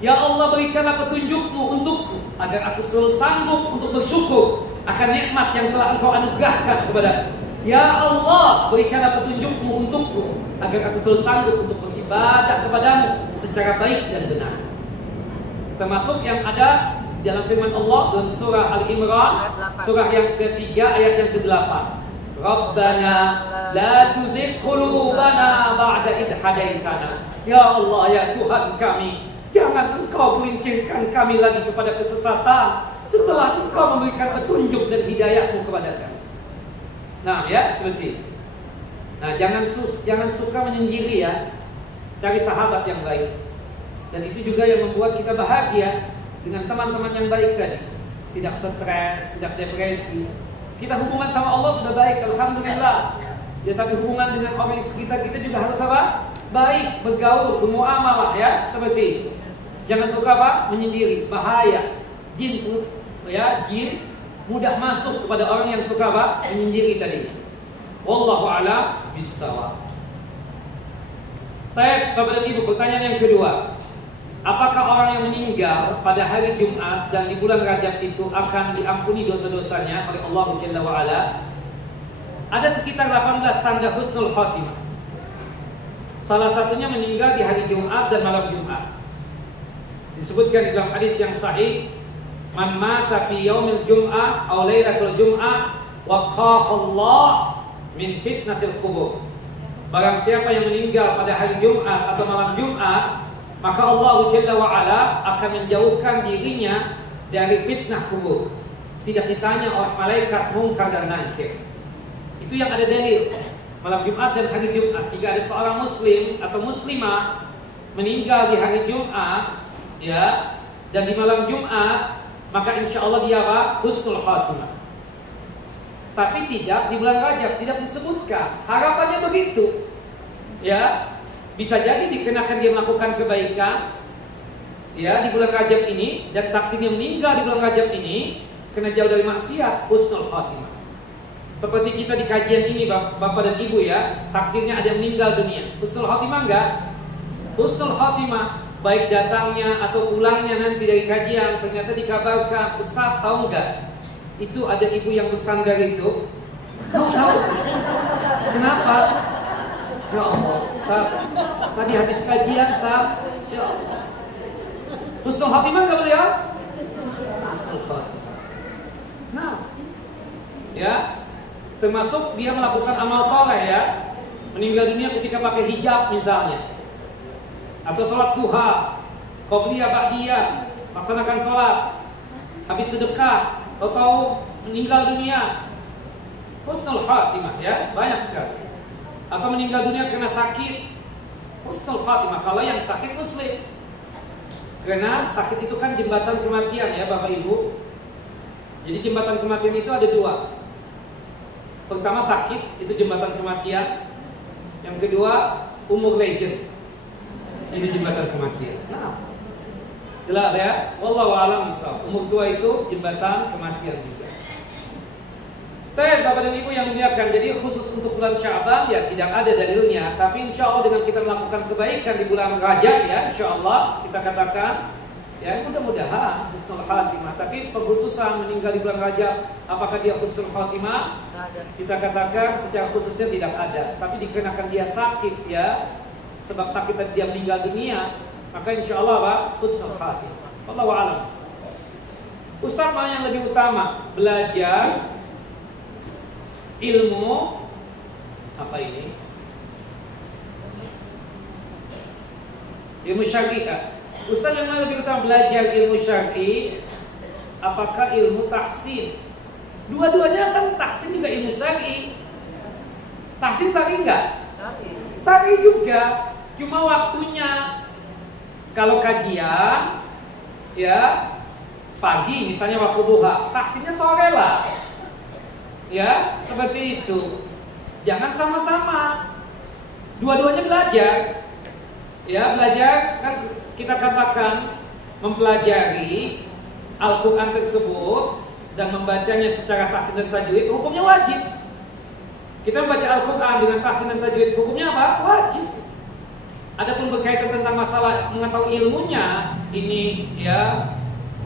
Ya Allah, berikanlah petunjukmu untukku agar aku selalu sanggup untuk bersyukur akan nikmat yang telah Engkau anugerahkan kepadaku. Ya Allah, berikanlah petunjukmu untukku agar aku selalu sanggup untuk beribadah kepadamu secara baik dan benar. Termasuk yang ada dalam firman Allah dalam surah Al-Imran, surah yang ketiga ayat yang ke-8. Rabbana la tuzigh qulubana ba'da idh hadaitana. Ya Allah, ya Tuhan kami, jangan Engkau gelincirkan kami lagi kepada kesesatan setelah Engkau memberikan petunjuk dan hidayah-Mu kepada kami. Nah, ya, seperti itu. Nah, jangan suka menyendiri ya. Cari sahabat yang baik. Dan itu juga yang membuat kita bahagia dengan teman-teman yang baik tadi. Tidak stres, tidak depresi. Kita hubungan sama Allah sudah baik, alhamdulillah. Ya, tapi hubungan dengan orang sekitar kita juga harus apa? Baik, bergaul, bermuamalah ya, seperti itu. Jangan suka apa? Menyendiri, bahaya. Jin mudah masuk kepada orang yang suka apa? Menyendiri tadi. Wallahu a'lam bishawab. Baik, Bapak dan Ibu, pertanyaan yang kedua. Apakah orang yang meninggal pada hari Jumat dan di bulan Rajab itu akan diampuni dosa-dosanya oleh Allah Jalla wa Ala? Ada sekitar 18 tanda husnul khotimah. Salah satunya meninggal di hari Jumat dan malam Jumat. Disebutkan di dalam hadis yang sahih, man mata fi yaumil jum'ah aw lailatul jum'ah waqaha Allah min fitnatil qubur. Barang siapa yang meninggal pada hari Jumat atau malam Jumat, maka Allah Jalla wa Ala akan menjauhkan dirinya dari fitnah kubur. Tidak ditanya oleh malaikat Munkar dan Nakir. Itu yang ada dalil. Malam Jumat dan hari Jumat, jika ada seorang muslim atau muslimah meninggal di hari Jumat ya, dan di malam Jumat, maka insya Allah dia apa? Husnul khatimah. Tapi tidak di bulan Rajab, tidak disebutkan. Harapannya begitu. Ya, bisa jadi dikenakan dia melakukan kebaikan ya di bulan Rajab ini, dan takdirnya meninggal di bulan Rajab ini kena jauh dari maksiat, husnul khatimah. Seperti kita di kajian ini Bapak dan Ibu ya, takdirnya ada yang meninggal dunia. Husnul khatimah enggak? Husnul khatimah. Baik datangnya atau pulangnya nanti dari kajian ternyata dikabarkan, Ustaz tahu enggak? Itu ada ibu yang bersandar itu. Tahu. Kenapa? Ya Allah, Ustaz, tadi habis kajian, Ustaz. Ya Allah. Husnul khatimah enggak beliau? Husnul khatimah. Nah, ya, termasuk dia melakukan amal soleh ya, meninggal dunia ketika pakai hijab misalnya, atau sholat duha, qobliyah ba'diyah, laksanakan sholat, habis sedekah, tahu meninggal dunia, husnul khatimah ya, banyak sekali. Atau meninggal dunia karena sakit, husnul khatimah. Kalau yang sakit muslim, karena sakit itu kan jembatan kematian ya Bapak Ibu. Jadi jembatan kematian itu ada dua. Pertama sakit, itu jembatan kematian. Yang kedua umur legend, itu jembatan kematian. Nah, jelas ya. Wallahu a'lam bishawab. Umur tua itu jembatan kematian juga. Baik, Bapak dan Ibu yang dimuliakan, jadi khusus untuk bulan Sya'ban ya tidak ada dalilnya. Tapi insya Allah dengan kita melakukan kebaikan di bulan Rajab ya, insya Allah kita katakan ya mudah-mudahan husnul khatimah. Tapi pengkhususan meninggal di bulan Rajab, apakah dia husnul khatimah? Kita katakan secara khususnya tidak ada. Tapi dikarenakan dia sakit ya, sebab sakit tadi dia meninggal dunia, maka insya Allah Pak, husnul khatimah. Wallahu a'lam. Ustaz, mana yang lebih utama? Belajar ilmu apa ini? Ilmu syar'i. Ustaz, yang mana lebih utama, belajar ilmu syar'i apakah ilmu tahsin? Dua-duanya kan, tahsin juga ilmu syar'i. Tahsin syar'i enggak? Syar'i juga. Cuma waktunya. Kalau kajian ya pagi misalnya waktu duha, tahsinnya sore lah. Ya, seperti itu. Jangan sama-sama. Dua-duanya belajar. Ya, belajar kan kita katakan mempelajari Al-Qur'an tersebut dan membacanya secara tahsin dan tajwid hukumnya wajib. Kita membaca Al-Qur'an dengan tahsin dan tajwid hukumnya apa? Wajib. Adapun berkaitan tentang masalah mengetahui ilmunya, ini ya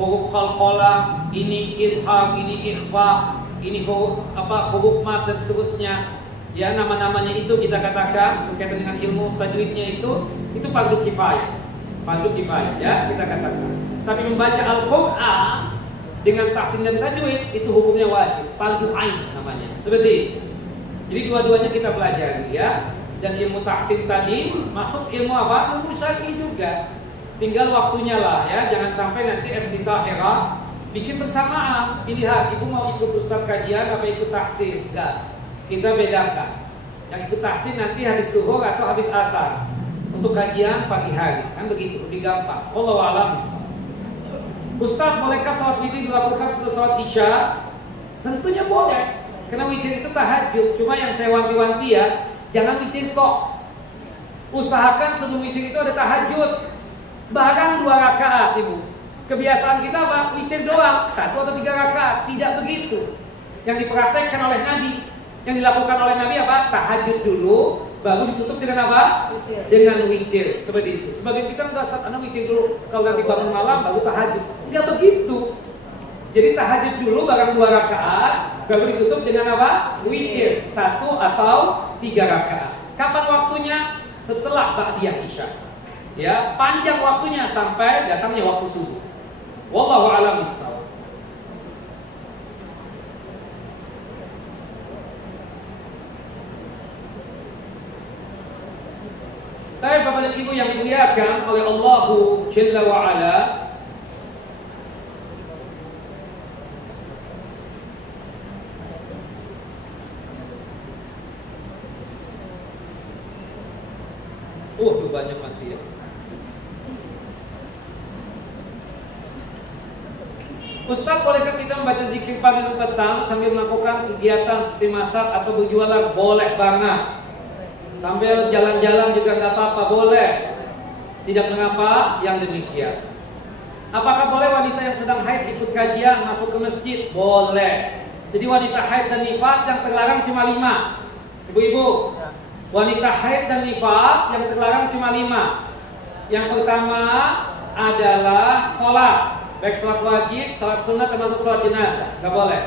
huruf qalqalah, ini idham, ini ikhfa, ini huruf mat dan seterusnya. Ya, nama-namanya itu kita katakan berkaitan dengan ilmu tajwidnya itu fardu kifayah. Fardu kifayah ya kita katakan. Tapi membaca Al-Qur'an dengan tahsin dan tajwid itu hukumnya wajib, fardu ain namanya. Seperti itu. Jadi dua-duanya kita pelajari ya. Dan ilmu tahsin tadi masuk ilmu apa? Ilmu syar'i juga. Tinggal waktunya lah ya. Jangan sampai nanti iftitahirah bikin bersamaan. Pilihan, ibu mau ikut ustaz kajian apa ikut tahsin? Enggak. Kita bedakan. Yang ikut tahsin nanti habis zuhur atau habis asar. Untuk kajian pagi hari. Kan begitu, lebih gampang. Wallahu a'lam bishawab. Ustaz, bolehkah salat witir dilakukan setelah salat Isya? Tentunya boleh. Karena witir itu tahajud. Cuma yang saya wanti-wanti ya, jangan witir tok. Usahakan sebelum witir itu ada tahajud. Barang 2 rakaat, Ibu. Kebiasaan kita apa? Witir doang, 1 atau 3 rakaat. Tidak begitu. Yang dipraktekkan oleh Nabi, yang dilakukan oleh Nabi apa? Tahajud dulu, baru ditutup dengan apa? Witir. Dengan witir. Seperti itu. Sebagian kita enggak, Ustaz, witir dulu. Kalau nanti bangun malam baru tahajud. Enggak begitu. Jadi tahajud dulu barang 2 rakaat, baru ditutup dengan apa? Witir, 1 atau 3 rakaat. Kapan waktunya? Setelah ba'diyah Isya. Ya, panjang waktunya sampai datangnya waktu subuh. Wallahu a'lam bishawab. Baik Bapak dan Ibu yang dimuliakan oleh Allahu Jalla wa Ala, banyak masih ya. Ustaz, bolehkah kita membaca zikir pagi dan petang sambil melakukan kegiatan seperti masak atau berjualan? Boleh banget. Sambil jalan-jalan juga nggak apa-apa, boleh. Tidak mengapa yang demikian. Apakah boleh wanita yang sedang haid ikut kajian masuk ke masjid? Boleh. Jadi wanita haid dan nifas yang terlarang cuma 5. Ibu-ibu, wanita haid dan nifas yang terlarang cuma 5. Yang pertama adalah sholat, baik sholat wajib, sholat sunnah termasuk sholat jenazah, nggak boleh.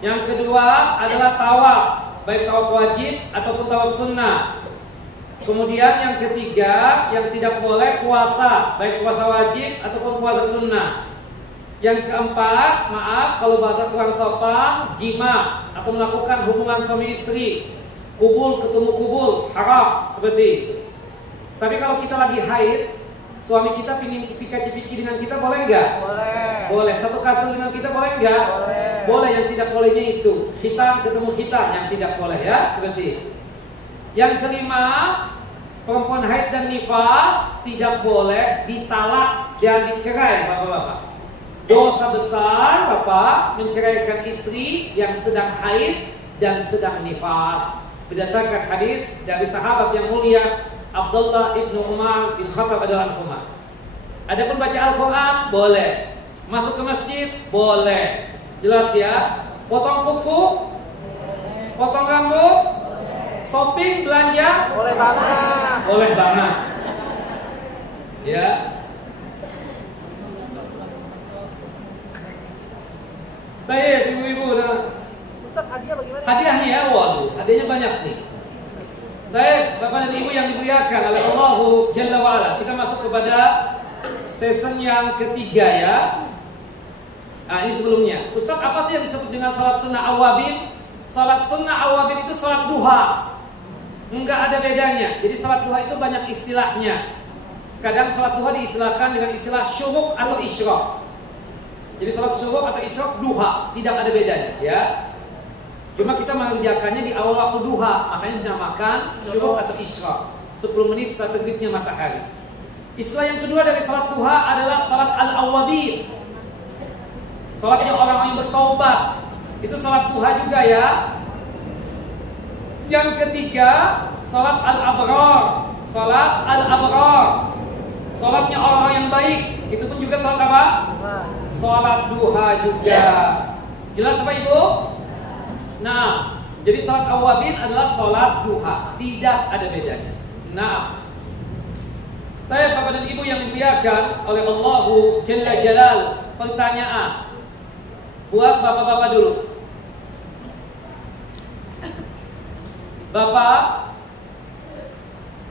Yang kedua adalah tawaf, baik tawaf wajib ataupun tawaf sunnah. Kemudian yang ketiga yang tidak boleh puasa, baik puasa wajib ataupun puasa sunnah. Yang keempat, maaf kalau bahasa kurang sopan, jima atau melakukan hubungan suami istri, kubul ketemu kubul, haram, seperti itu. Tapi kalau kita lagi haid, suami kita pingin cipika-cipiki dengan kita, boleh nggak? Boleh. Boleh. Satu kasur dengan kita, boleh nggak? Boleh. Boleh. Yang tidak bolehnya itu hitam ketemu hitam, yang tidak boleh ya, seperti itu. Yang kelima, perempuan haid dan nifas tidak boleh ditalak dan dicerai, bapak-bapak. Dosa besar bapak menceraikan istri yang sedang haid dan sedang nifas, berdasarkan hadis dari sahabat yang mulia Abdullah ibnu Umar bin Khattab radhiyallahu anhu. Adapun baca Al-Quran boleh, masuk ke masjid boleh, jelas ya. Potong kuku, potong rambut, shopping, belanja Boleh banget. boleh banget. Ya. Baik ibu-ibu, Ustaz, hadiah bagaimana? hadiahnya ya, waduh, hadiahnya banyak nih. Baik, Bapak dan Ibu yang dimuliakan oleh Allahu Jalla wa Ala, kita masuk masuk kepada season yang ketiga ya. Nah ini sebelumnya, Ustadz apa sih yang disebut dengan salat sunnah awabin? Salat sunnah awabin itu salat duha. Enggak ada bedanya. Jadi salat duha itu banyak istilahnya. Kadang salat duha diistilahkan dengan istilah syuruk atau isyraq. Jadi salat syuruk atau isyraq duha, tidak ada bedanya ya. Cuma kita mengerjakannya di awal waktu duha, makanya dinamakan syuruk atau isyraq. 10 menit setelah terbitnya matahari. Istilah yang kedua dari salat duha adalah salat al-awwabin. Salatnya orang yang bertaubat. Itu salat duha juga ya. Yang ketiga, salat al-abrar. Salat al-abrar. Salatnya orang yang baik. Itu pun juga salat apa? Salat duha juga. Jelas Bapak Ibu? Nah, jadi salat awabin adalah salat duha. Tidak ada bedanya. Nah, saya Bapak dan Ibu yang dimuliakan oleh Allahu Jalla Jalal, pertanyaan buat bapak-bapak dulu. Bapak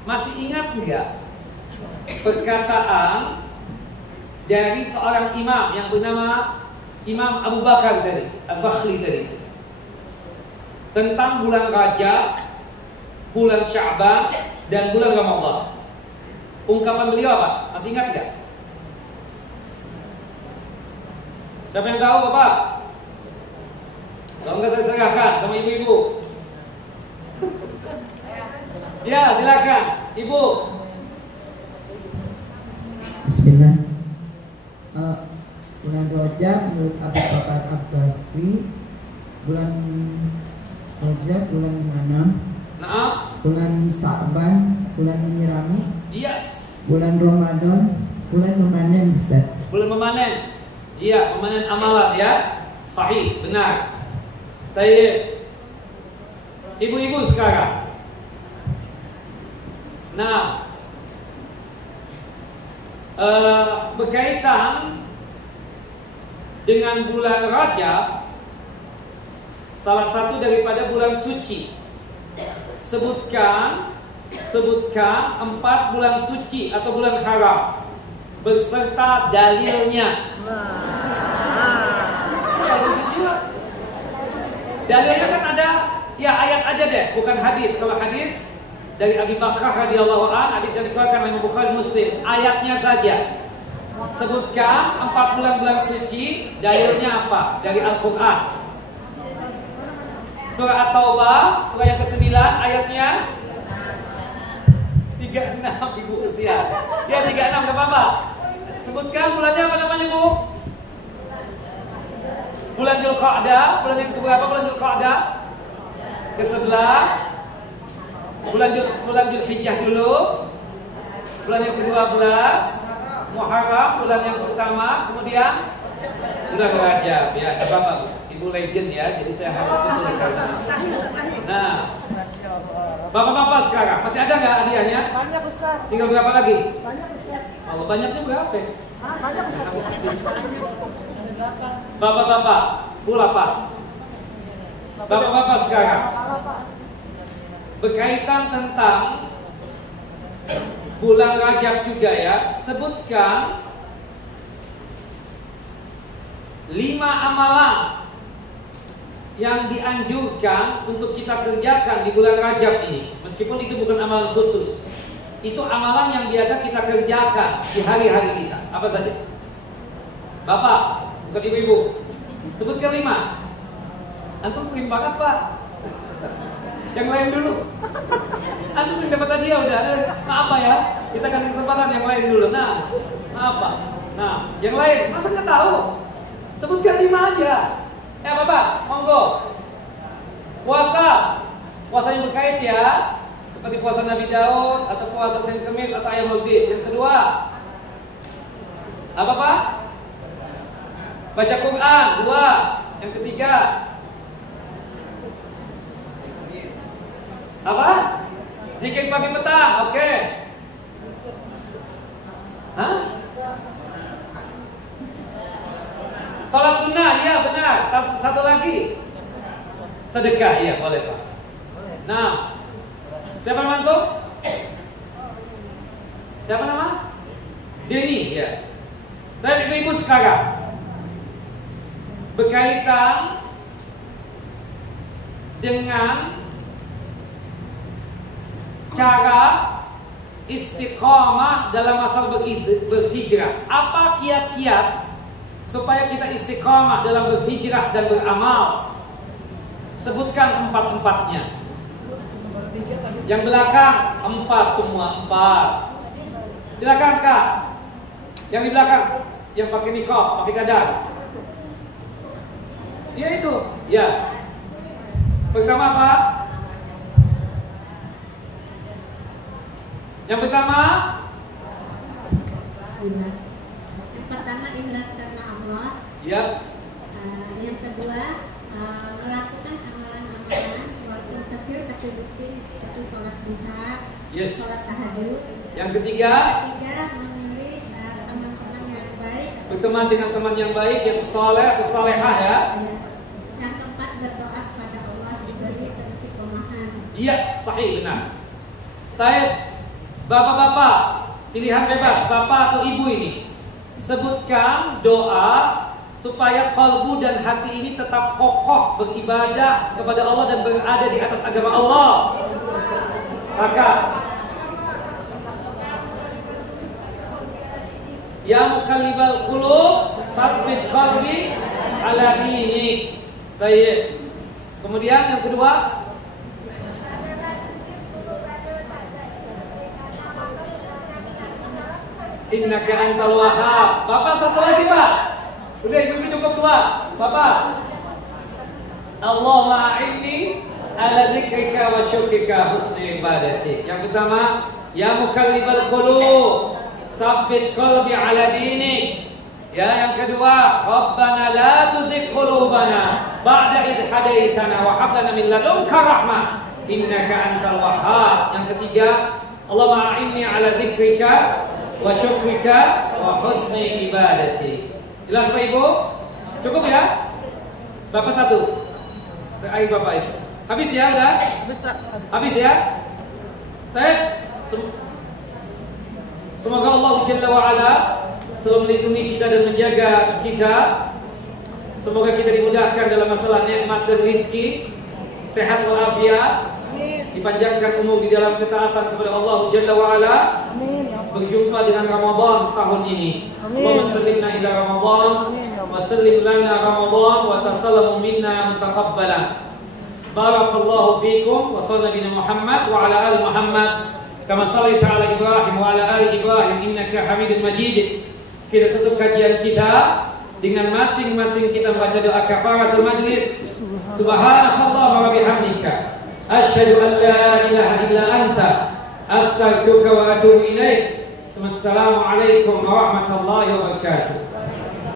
masih ingat enggak perkataan dari seorang imam yang bernama Imam Abu Bakar tadi, Al-Bakhli tadi, tentang bulan Rajab, bulan Sya'ban, dan bulan Ramadan? Ungkapan beliau apa? Masih ingat enggak? Siapa yang tahu Bapak? Kalau enggak saya serahkan sama ibu-ibu. Ya silakan Ibu. Bismillah. Bulan Rajab menurut Abu Bakar Al-Bakhli, bulan Rajab bulan mana? Nah, bulan Sa'ban, bulan menyirami. yes. Bulan Ramadan, bulan memanen, Ustaz. Bulan memanen. Iya, memanen amalan ya. Sahih, benar. Baik. Ibu-ibu sekarang. Nah, berkaitan dengan bulan Rajab, salah satu daripada bulan suci. Sebutkan 4 bulan suci atau bulan haram beserta dalilnya. Dalilnya kan ada, ya ayat aja deh, bukan hadis. Kalau hadis dari Abi Bakrah radhiyallahu an, hadis yang dikeluarkan oleh Bukhari Muslim, ayatnya saja. Sebutkan 4 bulan-bulan suci, dalilnya apa? Dari Al-Quran. Surah At-Taubah, surah yang ke-9, ayatnya 36, Ibu usia. Ya 36, gak apa-apa. Sebutkan bulannya apa namanya Bu? Bulan Dzulqa'dah, bulan yang keberapa bulan Dzulqa'dah? Ke-11. Bulan Dzulhijjah dulu. Bulan yang ke-12 Muharram, bulan yang pertama. Kemudian bulan Rajab. Ya, gak apa-apa Bu. Ibu legend ya, jadi saya harus tuturkan. Nah, bapak-bapak sekarang masih ada nggak hadiahnya? Banyak Ustaz. Tinggal berapa lagi? Banyak Ustaz. Kalau banyaknya berapa? Banyak Ustaz. Bapak-bapak, Bu lapar. Bapak-bapak sekarang berkaitan tentang bulan Rajab juga ya. Sebutkan 5 amalan yang dianjurkan untuk kita kerjakan di bulan Rajab ini. Meskipun itu bukan amalan khusus, itu amalan yang biasa kita kerjakan di hari-hari kita. Apa saja? Bapak, bukan ibu-ibu, sebutkan 5. Antum sering banget Pak. Yang lain dulu. Antum sering dapat hadiah udah. Maaf Pak ya, kita kasih kesempatan yang lain dulu. Nah, maaf Pak. Nah, yang lain masa nggak tahu? Sebutkan 5 aja. Ya Bapak, monggo. Puasa yang berkait ya, seperti puasa Nabi Daud atau puasa Senin Kemis atau Ayyamul Bid. Yang kedua, apa Pak? Baca Quran. 2. Yang ketiga, apa? Zikir pagi petang. Oke. Hah? Salat sunnah, iya benar. Satu lagi, sedekah, iya boleh Pak. Nah, siapa nama antum? Siapa nama? Dini ya. Dan ibu sekarang berkaitan dengan cara istiqamah dalam masalah berhijrah. Apa kiat-kiat supaya kita istiqamah dalam berhijrah dan beramal? Sebutkan 4-4-nya. Yang belakang 4 semua 4. Silakan Kak. Yang di belakang, yang pakai niqab, pakai cadar. Dia itu, ya. Pertama apa? Yang pertama, Bismillah. Yang pertama ikhlas karena Allah. ya. Yang kedua melakukan amalan-amalan walaupun kecil tapi rutin seperti sholat duha, Yes. sholat tahajud. Yang ketiga, Memilih teman-teman yang baik. berteman dengan teman yang baik, yang soleh atau solehah ya. Yang keempat berdoa kepada Allah diberi keistiqomahan. Iya, sahih benar. Taib, bapak-bapak, pilihan bebas, bapak atau ibu ini. Sebutkan doa supaya kalbu dan hati ini tetap kokoh beribadah kepada Allah dan berada di atas agama Allah. Kakak, ya mukallibal qulub, tsabbit qalbi ala dinik. Baik. Kemudian yang kedua, innaka antal wahhab. Bapak satu lagi, Pak. Udah ibu cukup dua. Bapak. Allahumma a'inni ala dzikrika wa syukrika husni ibadati. Yang pertama, ya mukallibal qulub, tsabbit qalbi ala dinik. Ya, yang kedua, Rabbana la tuzigh qulubana ba'da idh hadaitana wa hab lana min ladunka rahmah innaka antal wahhab. Yang ketiga, Allahumma a'inni ala dzikrika wa syukrika wa husni ibadati. Jelas Pak Ibu? Cukup ya? Bapak satu. Ayo Bapak itu. Habis ya udah? Habis ya? Baik. Semoga Allah Jalla wa Ala selalu melindungi kita dan menjaga kita. Semoga kita dimudahkan dalam masalah nikmat dan rizki, sehat walafiat, dipanjangkan umur di dalam ketaatan kepada Allah Jalla wa Ala. Berjumpa dengan Ramadan tahun ini. Allahumma sallimna ila Ramadan wa sallim lana Ramadan wa tasallamu minna mutaqabbalan. Barakallahu fikum wa sallallahu ala Muhammad wa ala ali Muhammad kama sallaita ala Ibrahim wa ala ali Ibrahim innaka Hamidum Majid. Kita tutup kajian kita dengan masing-masing kita membaca doa kafaratul majlis. Subhanallah wa bihamdika asyhadu an la ilaha illa anta astaghfiruka wa atubu ilaik. Assalamualaikum warahmatullahi wabarakatuh.